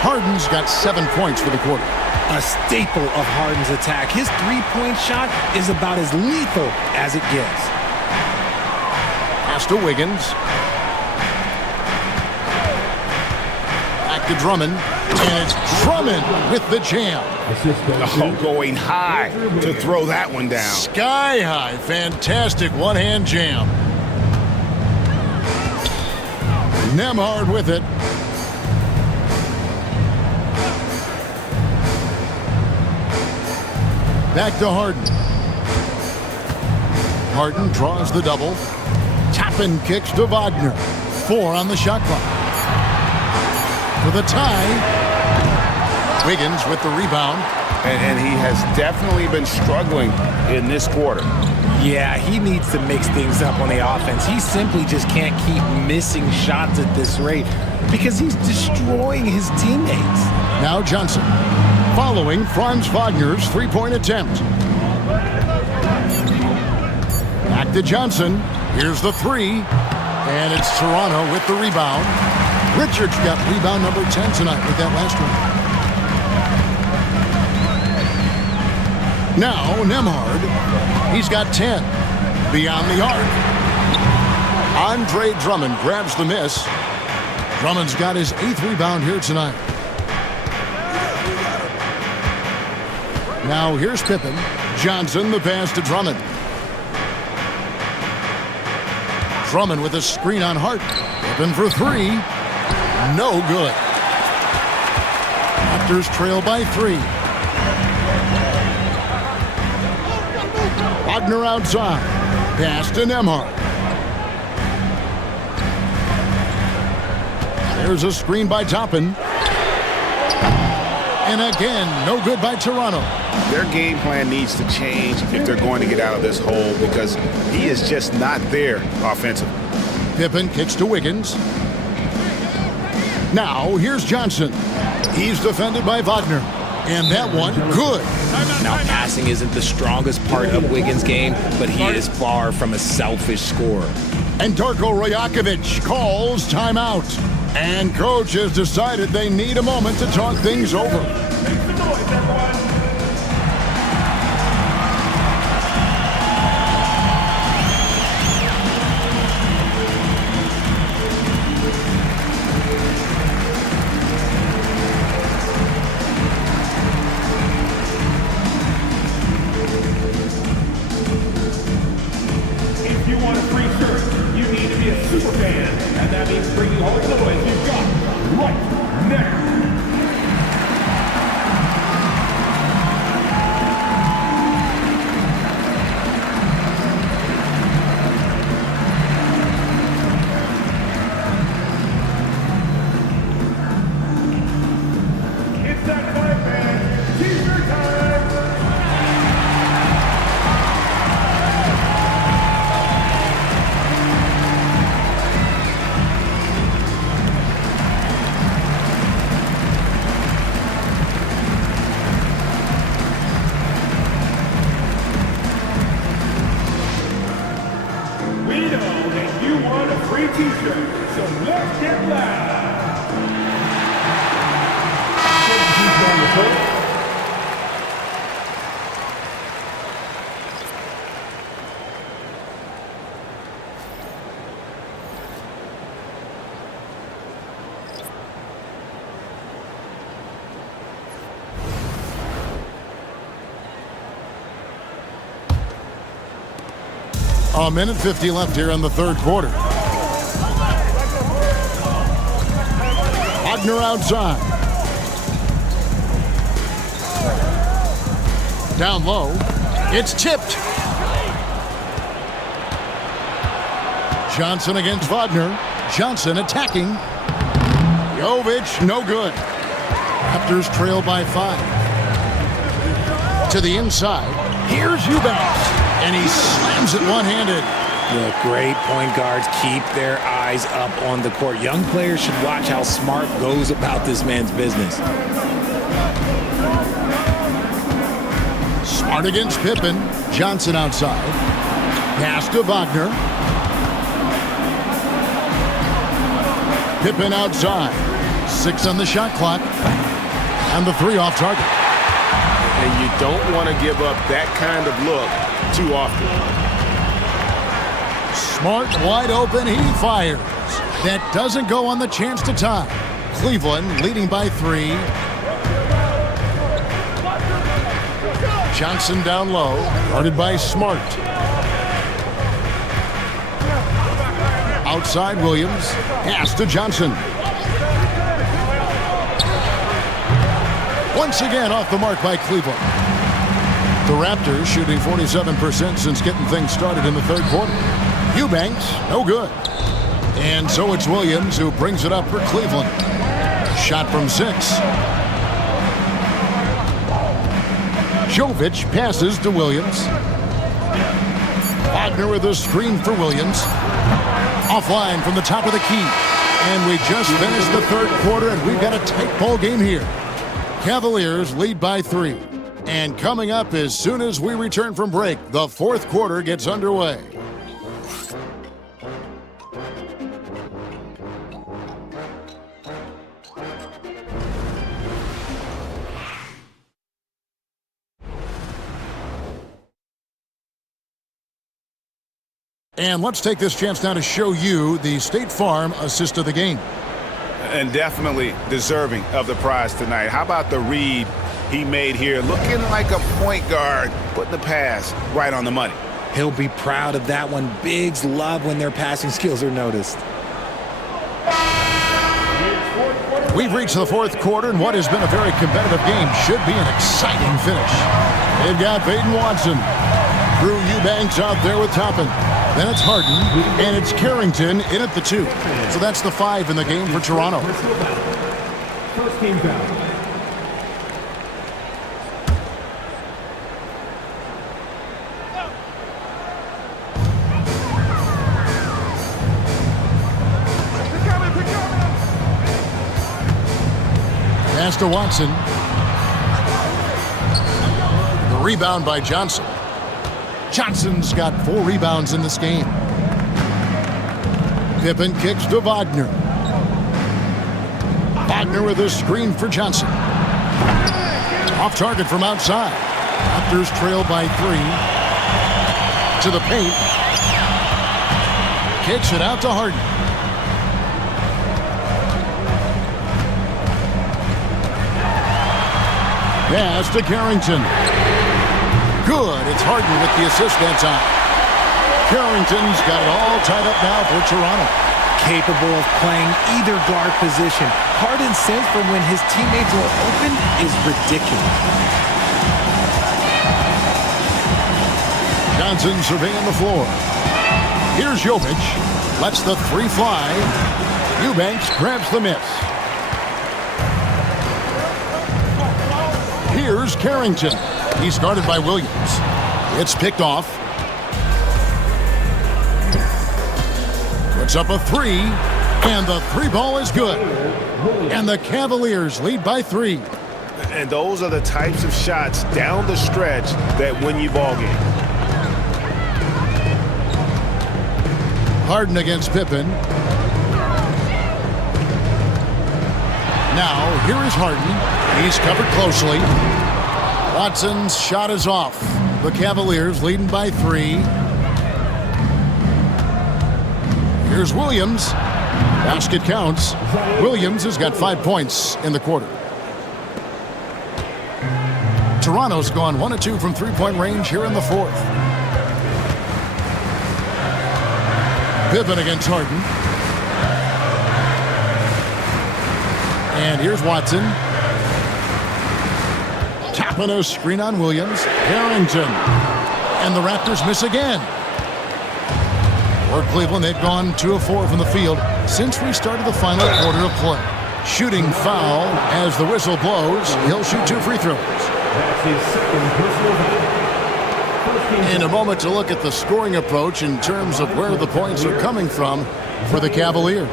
Harden's got 7 points for the quarter. A staple of Harden's attack. His three-point shot is about as lethal as it gets. Pass to Wiggins. Back to Drummond. And it's Drummond with the jam. Oh, going high to throw that one down. Sky high. Fantastic one-hand jam. Nembhard with it. Back to Harden. Harden draws the double. Toppin kicks to Wagner. 4 on the shot clock. For the tie. Wiggins with the rebound. And he has definitely been struggling in this quarter. Yeah, he needs to mix things up on the offense. He simply just can't keep missing shots at this rate because he's destroying his teammates. Now Johnson, following Franz Wagner's three-point attempt. Back to Johnson. Here's the three. And it's Toronto with the rebound. Richards got rebound number 10 tonight with that last one. Now Nembhard. He's got 10. Beyond the arc. Andre Drummond grabs the miss. Drummond's got his 8th rebound here tonight. Now here's Pippen. Johnson the pass to Drummond. Drummond with a screen on Hart. Pippen for 3. No good. Raptors trail by 3. Wagner outside. Pass to Nembhard. There's a screen by Toppin. And again, no good by Toronto. Their game plan needs to change if they're going to get out of this hole because he is just not there offensively. Pippen kicks to Wiggins. Now, here's Johnson. He's defended by Wagner. And that one, good. Now, passing isn't the strongest part of Wiggins' game, but he is far from a selfish scorer. And Darko Rajakovic calls timeout. And coach has decided they need a moment to talk things over. Make some noise, everyone. If you want a free shirt, you need to be a super fan, and that means bringing all the noise you've got right now. It's that time, man. T-shirt time. We know that you want a free t-shirt, so let's get loud. A minute 50 left here in the third quarter. Wagner outside. Down low. It's tipped. Johnson against Wagner. Johnson attacking. Jovic, no good. Raptors trail by 5. To the inside. Here's Eubanks. And he slams it one-handed. Look, great point guards keep their eyes up on the court. Young players should watch how Smart goes about this man's business. Smart against Pippen. Johnson outside. Pass to Wagner. Pippen outside. 6 on the shot clock. And the 3 off target. And you don't want to give up that kind of look too often. Smart, wide open, he fires. That doesn't go on the chance to tie. Cleveland leading by 3. Johnson down low, guarded by Smart. Outside Williams, pass to Johnson. Once again off the mark by Cleveland. The Raptors shooting 47% since getting things started in the third quarter. Eubanks, no good. And so it's Williams who brings it up for Cleveland. Shot from 6. Jovic passes to Williams. Wagner with a screen for Williams. Offline from the top of the key. And we just finished the third quarter, and we've got a tight ball game here. Cavaliers lead by 3. And coming up as soon as we return from break, the fourth quarter gets underway. And let's take this chance now to show you the State Farm assist of the game. And definitely deserving of the prize tonight. How about the read he made here? Looking like a point guard, putting the pass right on the money. He'll be proud of that one. Bigs love when their passing skills are noticed. We've reached the fourth quarter, and what has been a very competitive game should be an exciting finish. They've got Peyton Watson. Drew Eubanks out there with Toppin. Then it's Harden, and it's Carrington in at the 2. So that's the 5 in the game for Toronto. First team foul. Pass to Watson. The rebound by Johnson. Johnson's got 4 rebounds in this game. Pippen kicks to Wagner. Wagner with a screen for Johnson. Off target from outside. Raptors trail by 3. To the paint. Kicks it out to Harden. Pass to Carrington. Good. It's Harden with the assist that time. Carrington's got it all tied up now for Toronto. Capable of playing either guard position. Harden's sense for when his teammates are open is ridiculous. Johnson surveying the floor. Here's Jovic. Lets the 3 fly. Eubanks grabs the miss. Here's Carrington. He's guarded by Williams. It's picked off. Puts up a 3, and the 3 ball is good. And the Cavaliers lead by 3. And those are the types of shots down the stretch that win you ball game. Harden against Pippen. Now, here is Harden. He's covered closely. Watson's shot is off. The Cavaliers leading by 3. Here's Williams. Basket counts. Williams has got 5 points in the quarter. Toronto's gone 1 of 2 from three-point range here in the fourth. Pippen against Harden. And here's Watson. Tapping a screen on Williams. Carrington. And the Raptors miss again. For Cleveland, they've gone 2 of 4 from the field since we started the final quarter of play. Shooting foul as the whistle blows. He'll shoot 2 free throws. That's his second personal foul. In a moment to look at the scoring approach in terms of where the points are coming from for the Cavaliers.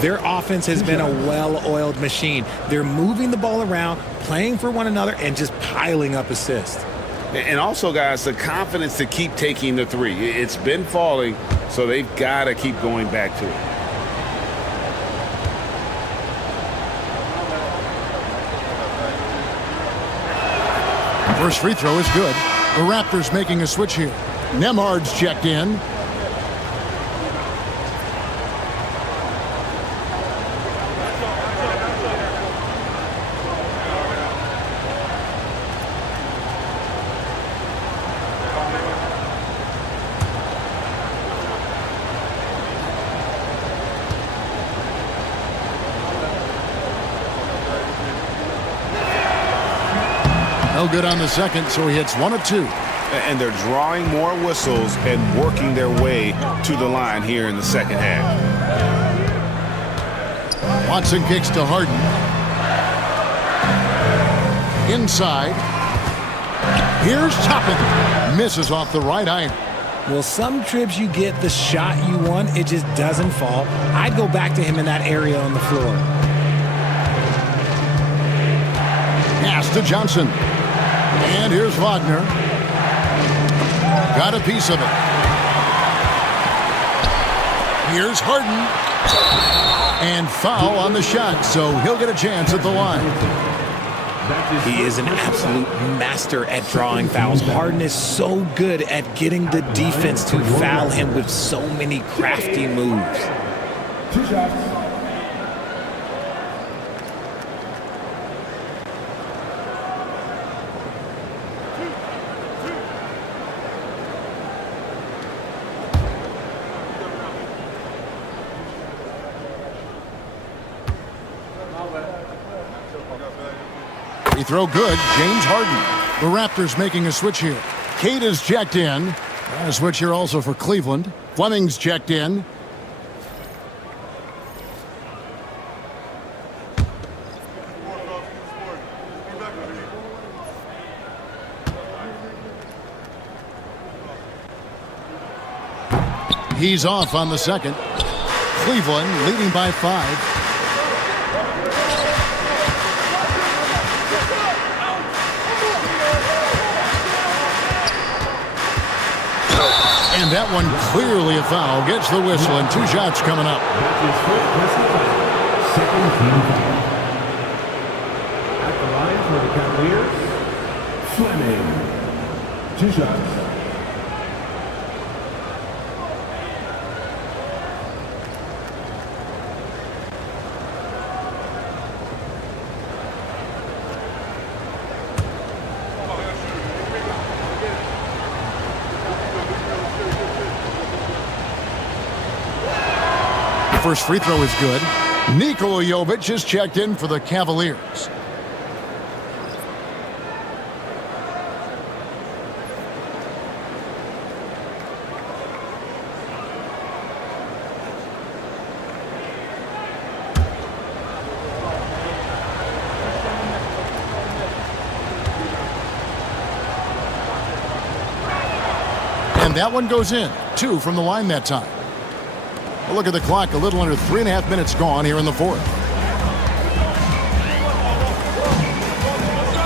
Their offense has been a well-oiled machine. They're moving the ball around, playing for one another, and just piling up assists. And also, guys, the confidence to keep taking the 3. It's been falling, so they've got to keep going back to it. First free throw is good. The Raptors making a switch here. Nemhard's checked in. No good on the second, so he hits 1 of 2. And they're drawing more whistles and working their way to the line here in the second half. Watson kicks to Harden. Inside. Here's Toppin. Misses off the right iron. Well, some trips you get the shot you want, it just doesn't fall. I'd go back to him in that area on the floor. Pass to Johnson. And here's Wagner. Got a piece of it. Here's Harden. And foul on the shot, so he'll get a chance at the line. He is an absolute master at drawing fouls. Harden is so good at getting the defense to foul him with so many crafty moves. 2 shots. Free throw good. James Harden. The Raptors making a switch here. Cade is checked in. A switch here also for Cleveland. Fleming's checked in. He's off on the second. Cleveland leading by 5. And that one clearly a foul. Gets the whistle and 2 shots coming up. That's his first personal foul. Second team foul. At the line for the Cavaliers, Fleming. 2 shots. First free throw is good. Nikola Jovic is checked in for the Cavaliers. And that one goes in. 2 from the line that time. Look at the clock, a little under 3.5 minutes gone here in the fourth.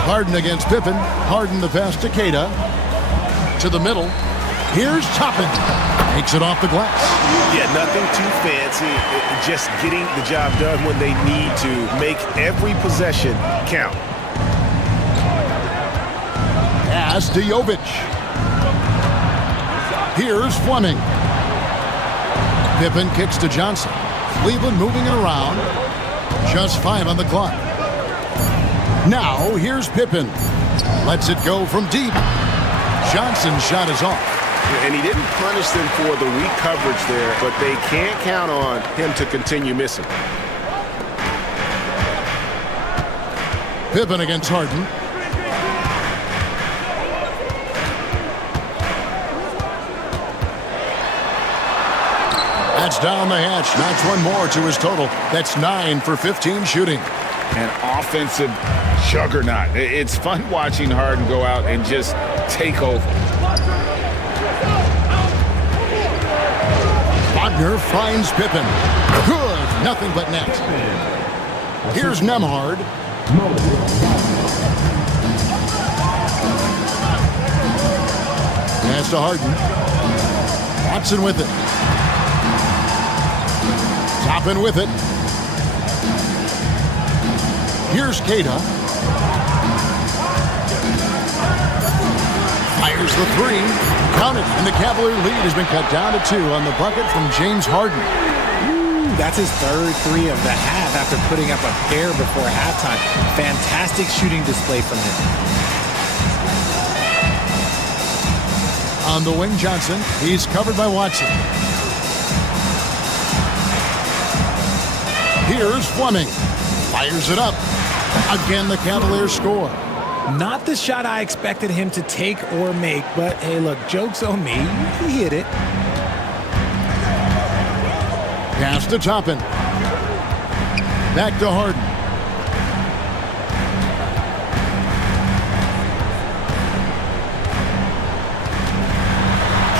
Harden against Pippen. Harden the pass to Queta. To the middle. Here's Toppin. Takes it off the glass. Yeah, nothing too fancy. Just getting the job done when they need to. Make every possession count. Pass to Jovic. Here's Fleming. Pippen kicks to Johnson. Cleveland moving it around. Just 5 on the clock. Now, here's Pippen. Lets it go from deep. Johnson's shot is off. And he didn't punish them for the weak coverage there, but they can't count on him to continue missing. Pippen against Harden. That's down the hatch. Knocks one more to his total. That's 9 for 15 shooting. An offensive juggernaut. It's fun watching Harden go out and just take over. Wagner finds Pippen. Good. Nothing but net. Here's Nemhard. Pass to Harden. Watson with it. Toppin with it. Here's Queta. Fires the three. Counted. And the Cavalier lead has been cut down to 2 on the bucket from James Harden. That's his third three of the half after putting up a pair before halftime. Fantastic shooting display from him. On the wing, Johnson. He's covered by Watson. Here's Fleming. Fires it up. Again, the Cavaliers score. Not the shot I expected him to take or make, but hey, look, joke's on me. He hit it. Pass to Toppin. Back to Harden.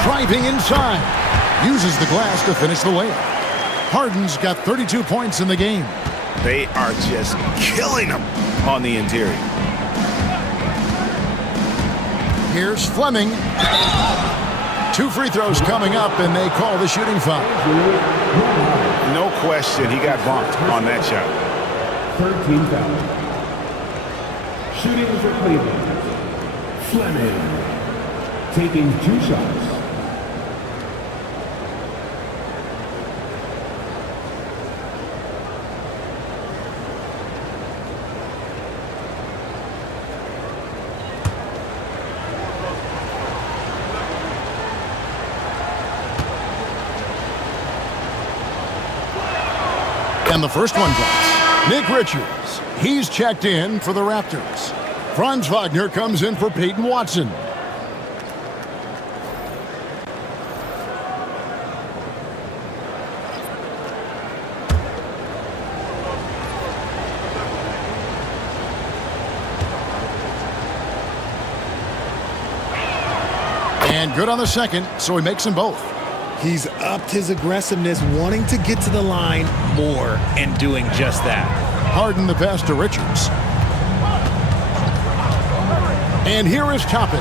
Driving inside. Uses the glass to finish the layup. Harden's got 32 points in the game. They are just killing them on the interior. Here's Fleming. 2 free throws coming up, and they call the shooting foul. No question, he got bumped on that shot. 13 foul. Shooting for Cleveland. Fleming. Taking 2 shots. And the first one drops. Nick Richards. He's checked in for the Raptors. Franz Wagner comes in for Peyton Watson. And good on the second, so he makes them both. He's upped his aggressiveness, wanting to get to the line more and doing just that. Harden the pass to Richards. And here is Toppin.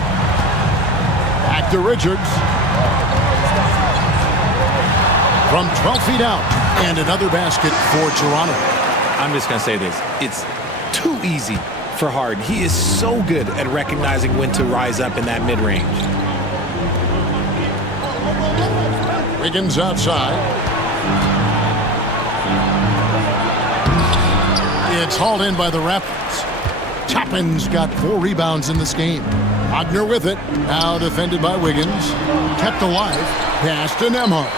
Back to Richards. From 12 feet out. And another basket for Toronto. I'm just going to say this. It's too easy for Harden. He is so good at recognizing when to rise up in that mid-range. Wiggins outside. It's hauled in by the Raptors. Toppin's got 4 rebounds in this game. Wagner with it. Now defended by Wiggins. Kept alive. Pass to Nembhard.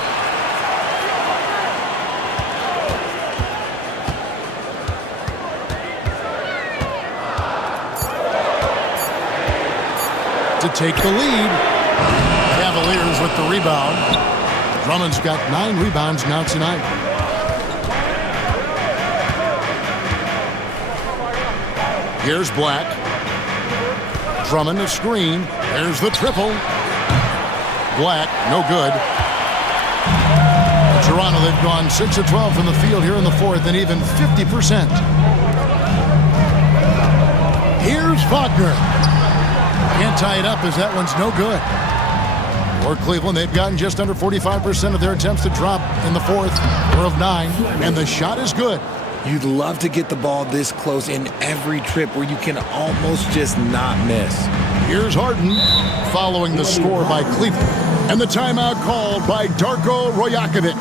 To take the lead. Cavaliers with the rebound. Drummond's got 9 rebounds now tonight. Here's Black. Drummond a screen. There's the triple. Black, no good. Toronto, they've gone 6 of 12 from the field here in the fourth and even 50%. Here's Wagner. Can't tie it up as that one's no good. For Cleveland, they've gotten just under 45% of their attempts to drop in the fourth. 4 of 9, and the shot is good. You'd love to get the ball this close in every trip where you can almost just not miss. Here's Harden following the score by Cleveland. And the timeout called by Darko Rajakovic.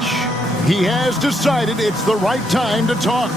He has decided it's the right time to talk.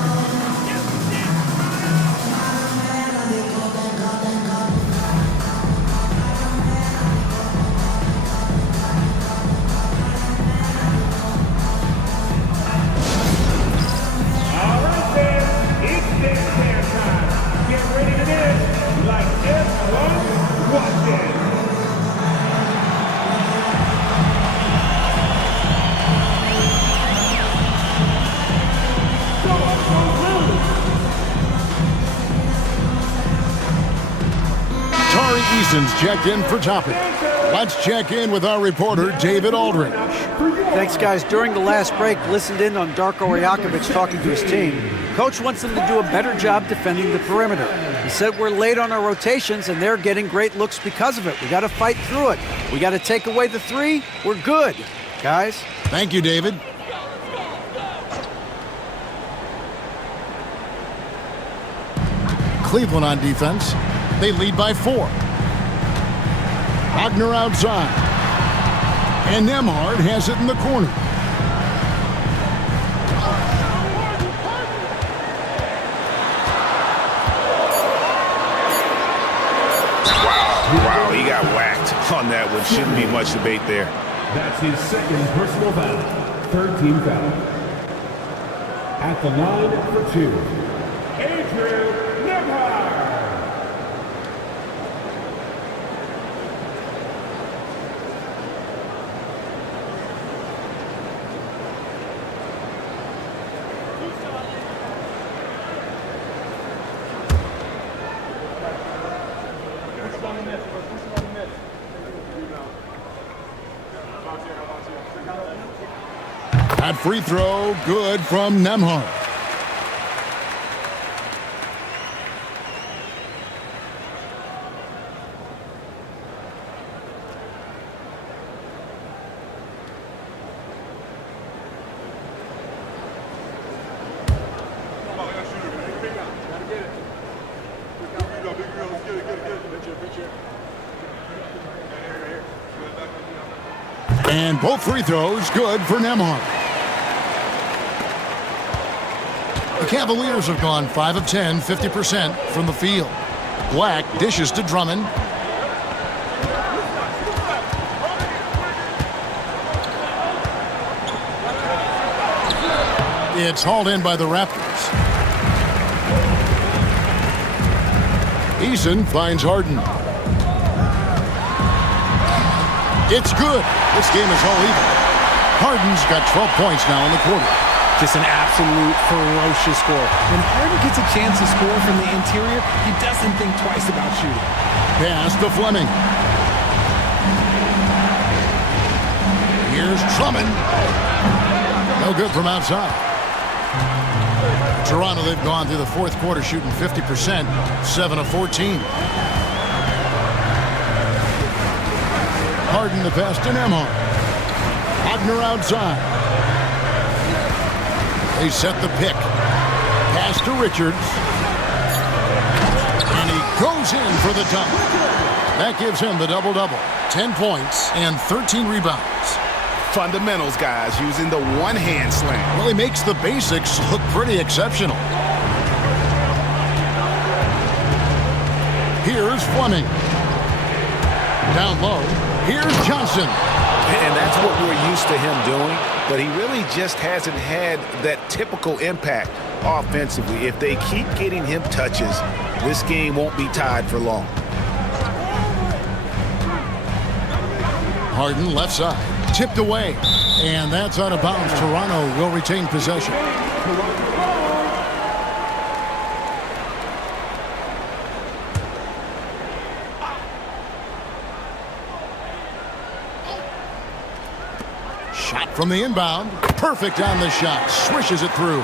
Checked in for Toppin. Let's check in with our reporter, David Aldridge. Thanks, guys. During the last break, listened in on Darko Rajakovic talking to his team. Coach wants them to do a better job defending the perimeter. He said we're late on our rotations, and they're getting great looks because of it. We got to fight through it. We got to take away the 3. We're good, guys. Thank you, David. Cleveland on defense. They lead by 4. Wagner outside. And Nembhard has it in the corner. Wow, he got whacked on that one. Shouldn't be much debate there. That's his second personal foul. Third team foul. At the line for two, Andrew Nembhard. That free throw, good from Nembhard. And both free throws good for Nembhard. The Cavaliers have gone 5 of 10, 50% from the field. Black dishes to Drummond. It's hauled in by the Raptors. Eason finds Harden. It's good. This game is all even. Harden's got 12 points now in the quarter. Just an absolute ferocious score. When Harden gets a chance to score from the interior, he doesn't think twice about shooting. Pass to Fleming. Here's Drummond. No good from outside. Toronto, they've gone through the fourth quarter shooting 50%, 7 of 14. Harden the pass to Nembhard. Wagner outside. They set the pick. Pass to Richards. And he goes in for the dunk. That gives him the double-double. 10 points and 13 rebounds. Fundamentals, guys, using the one-hand slam. Well, he makes the basics look pretty exceptional. Here's Fleming. Down low. Here's Johnson. And that's what we're used to him doing, but he really just hasn't had that typical impact offensively. If they keep getting him touches, this game won't be tied for long. Harden left side, tipped away, and that's out of bounds. Toronto will retain possession. Shot from the inbound. Perfect on the shot. Swishes it through.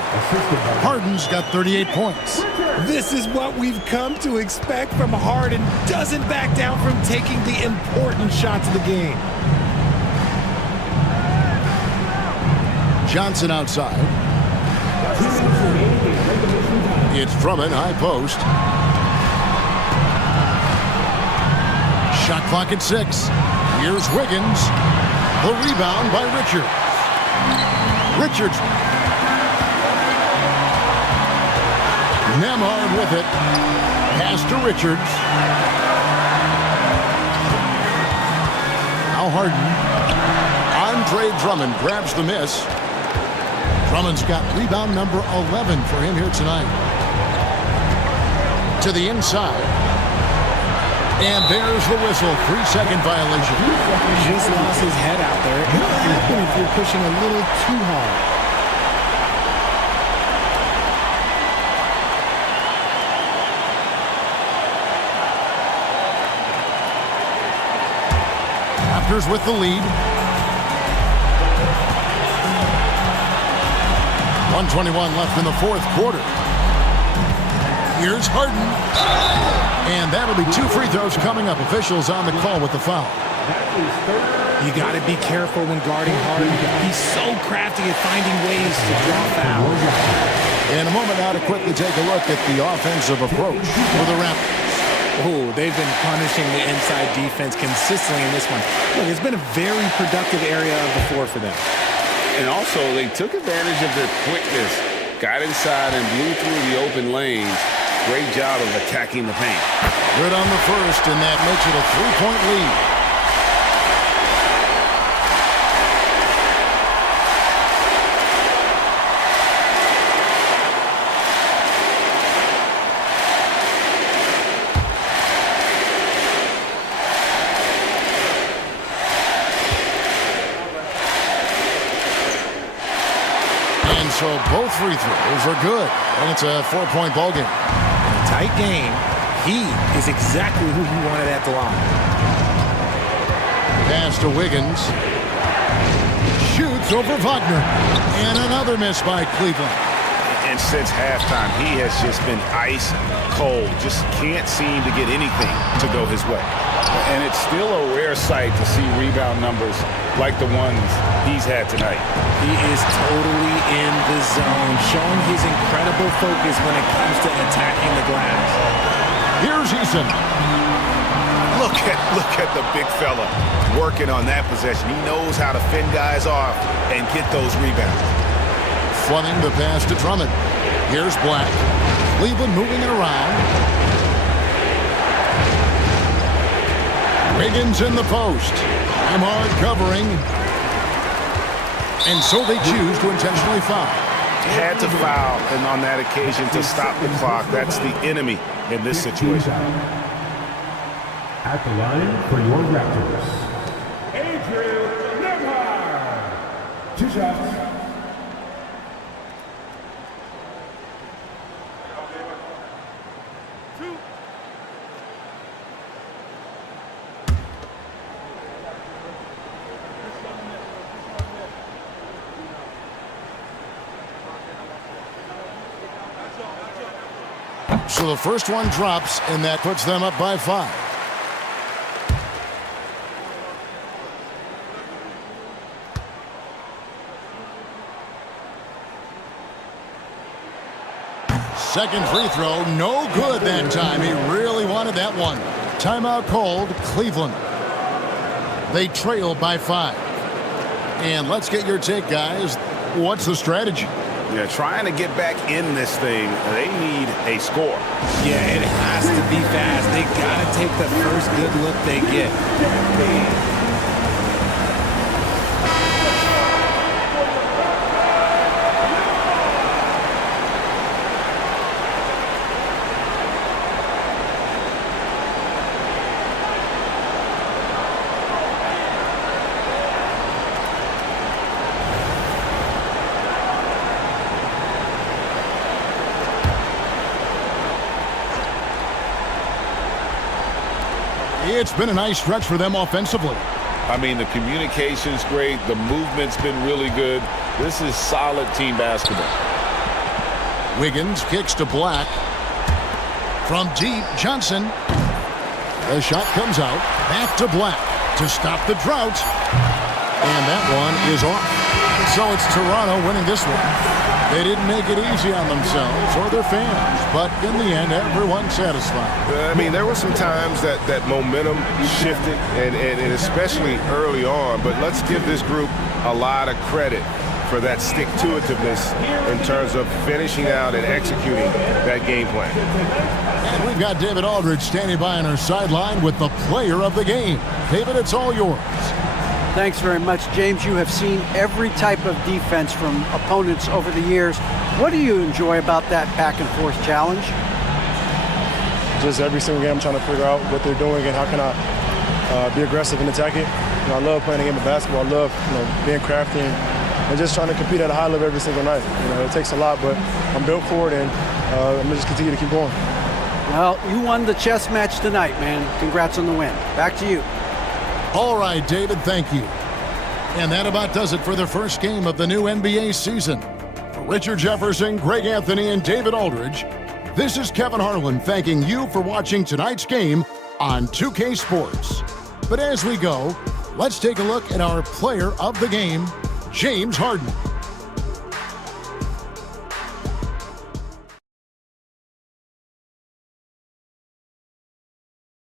Harden's got 38 points. This is what we've come to expect from Harden. Doesn't back down from taking the important shots of the game. Johnson outside. It's Drummond, high post. Shot clock at 6. Here's Wiggins. The rebound by Richards. Richards. Nembhard with it. Pass to Richards. Now Harden. Andre Drummond grabs the miss. Drummond's got rebound number 11 for him here tonight. To the inside. And there's the whistle. 3-second violation. Just lost his head out there. It can happen if you're pushing a little too hard. Raptors with the lead. 1:21 left in the fourth quarter. Here's Harden. And that'll be 2 free throws coming up. Officials on the call with the foul. You got to be careful when guarding Harden. He's so crafty at finding ways to draw fouls. In a moment now to quickly take a look at the offensive approach for the Raptors. Oh, they've been punishing the inside defense consistently in this one. Look, it's been a very productive area of the floor for them. And also, they took advantage of their quickness, got inside and blew through the open lanes. Great job of attacking the paint. Good on the first, and that makes it a 3-point lead. So both free throws are good, and it's a 4-point ball game. In a tight game, he is exactly who he wanted at the line. Pass to Wiggins. Shoots over Wagner. And another miss by Cleveland. And since halftime, he has just been ice cold. Just can't seem to get anything to go his way. And it's still a rare sight to see rebound numbers like the ones he's had tonight. He is totally in the zone, showing his incredible focus when it comes to attacking the glass. Here's Eason. Look at the big fella working on that possession. He knows how to fend guys off and get those rebounds. Fleming the pass to Drummond. Here's Black. Cleveland moving it around. Wiggins in the post. I'm hard covering. And so they choose to intentionally foul. Had to foul, and on that occasion to stop the clock. That's the enemy in this situation. At the line for your Raptors, Adrian Nebhard. 2 shots. So the first one drops, and that puts them up by 5. Second free throw, no good that time. He really wanted that one. Timeout called, Cleveland. They trail by 5. And let's get your take, guys. What's the strategy? Yeah, trying to get back in this thing, they need a score. Yeah, it has to be fast. They got to take the first good look they get. It's been a nice stretch for them offensively. I mean, the communication's great. The movement's been really good. This is solid team basketball. Wiggins kicks to Black. From deep, Johnson. The shot comes out. Back to Black to stop the drought. And that one is off. So it's Toronto winning this one. They didn't make it easy on themselves or their fans, but in the end, everyone's satisfied. I mean, there were some times that momentum shifted, and especially early on, but let's give this group a lot of credit for that stick-to-itiveness in terms of finishing out and executing that game plan. And we've got David Aldridge standing by on our sideline with the player of the game. David, it's all yours. Thanks very much, James. You have seen every type of defense from opponents over the years. What do you enjoy about that back-and-forth challenge? Just every single game I'm trying to figure out what they're doing and how can I be aggressive and attack it. You know, I love playing a game of basketball. I love being crafty and just trying to compete at a high level every single night. You know, it takes a lot, but I'm built for it, and I'm going to just continue to keep going. Well, you won the chess match tonight, man. Congrats on the win. Back to you. All right, David, thank you. And that about does it for the first game of the new NBA season. For Richard Jefferson, Greg Anthony, and David Aldridge, this is Kevin Harlan thanking you for watching tonight's game on 2K Sports. But as we go, let's take a look at our player of the game, James Harden.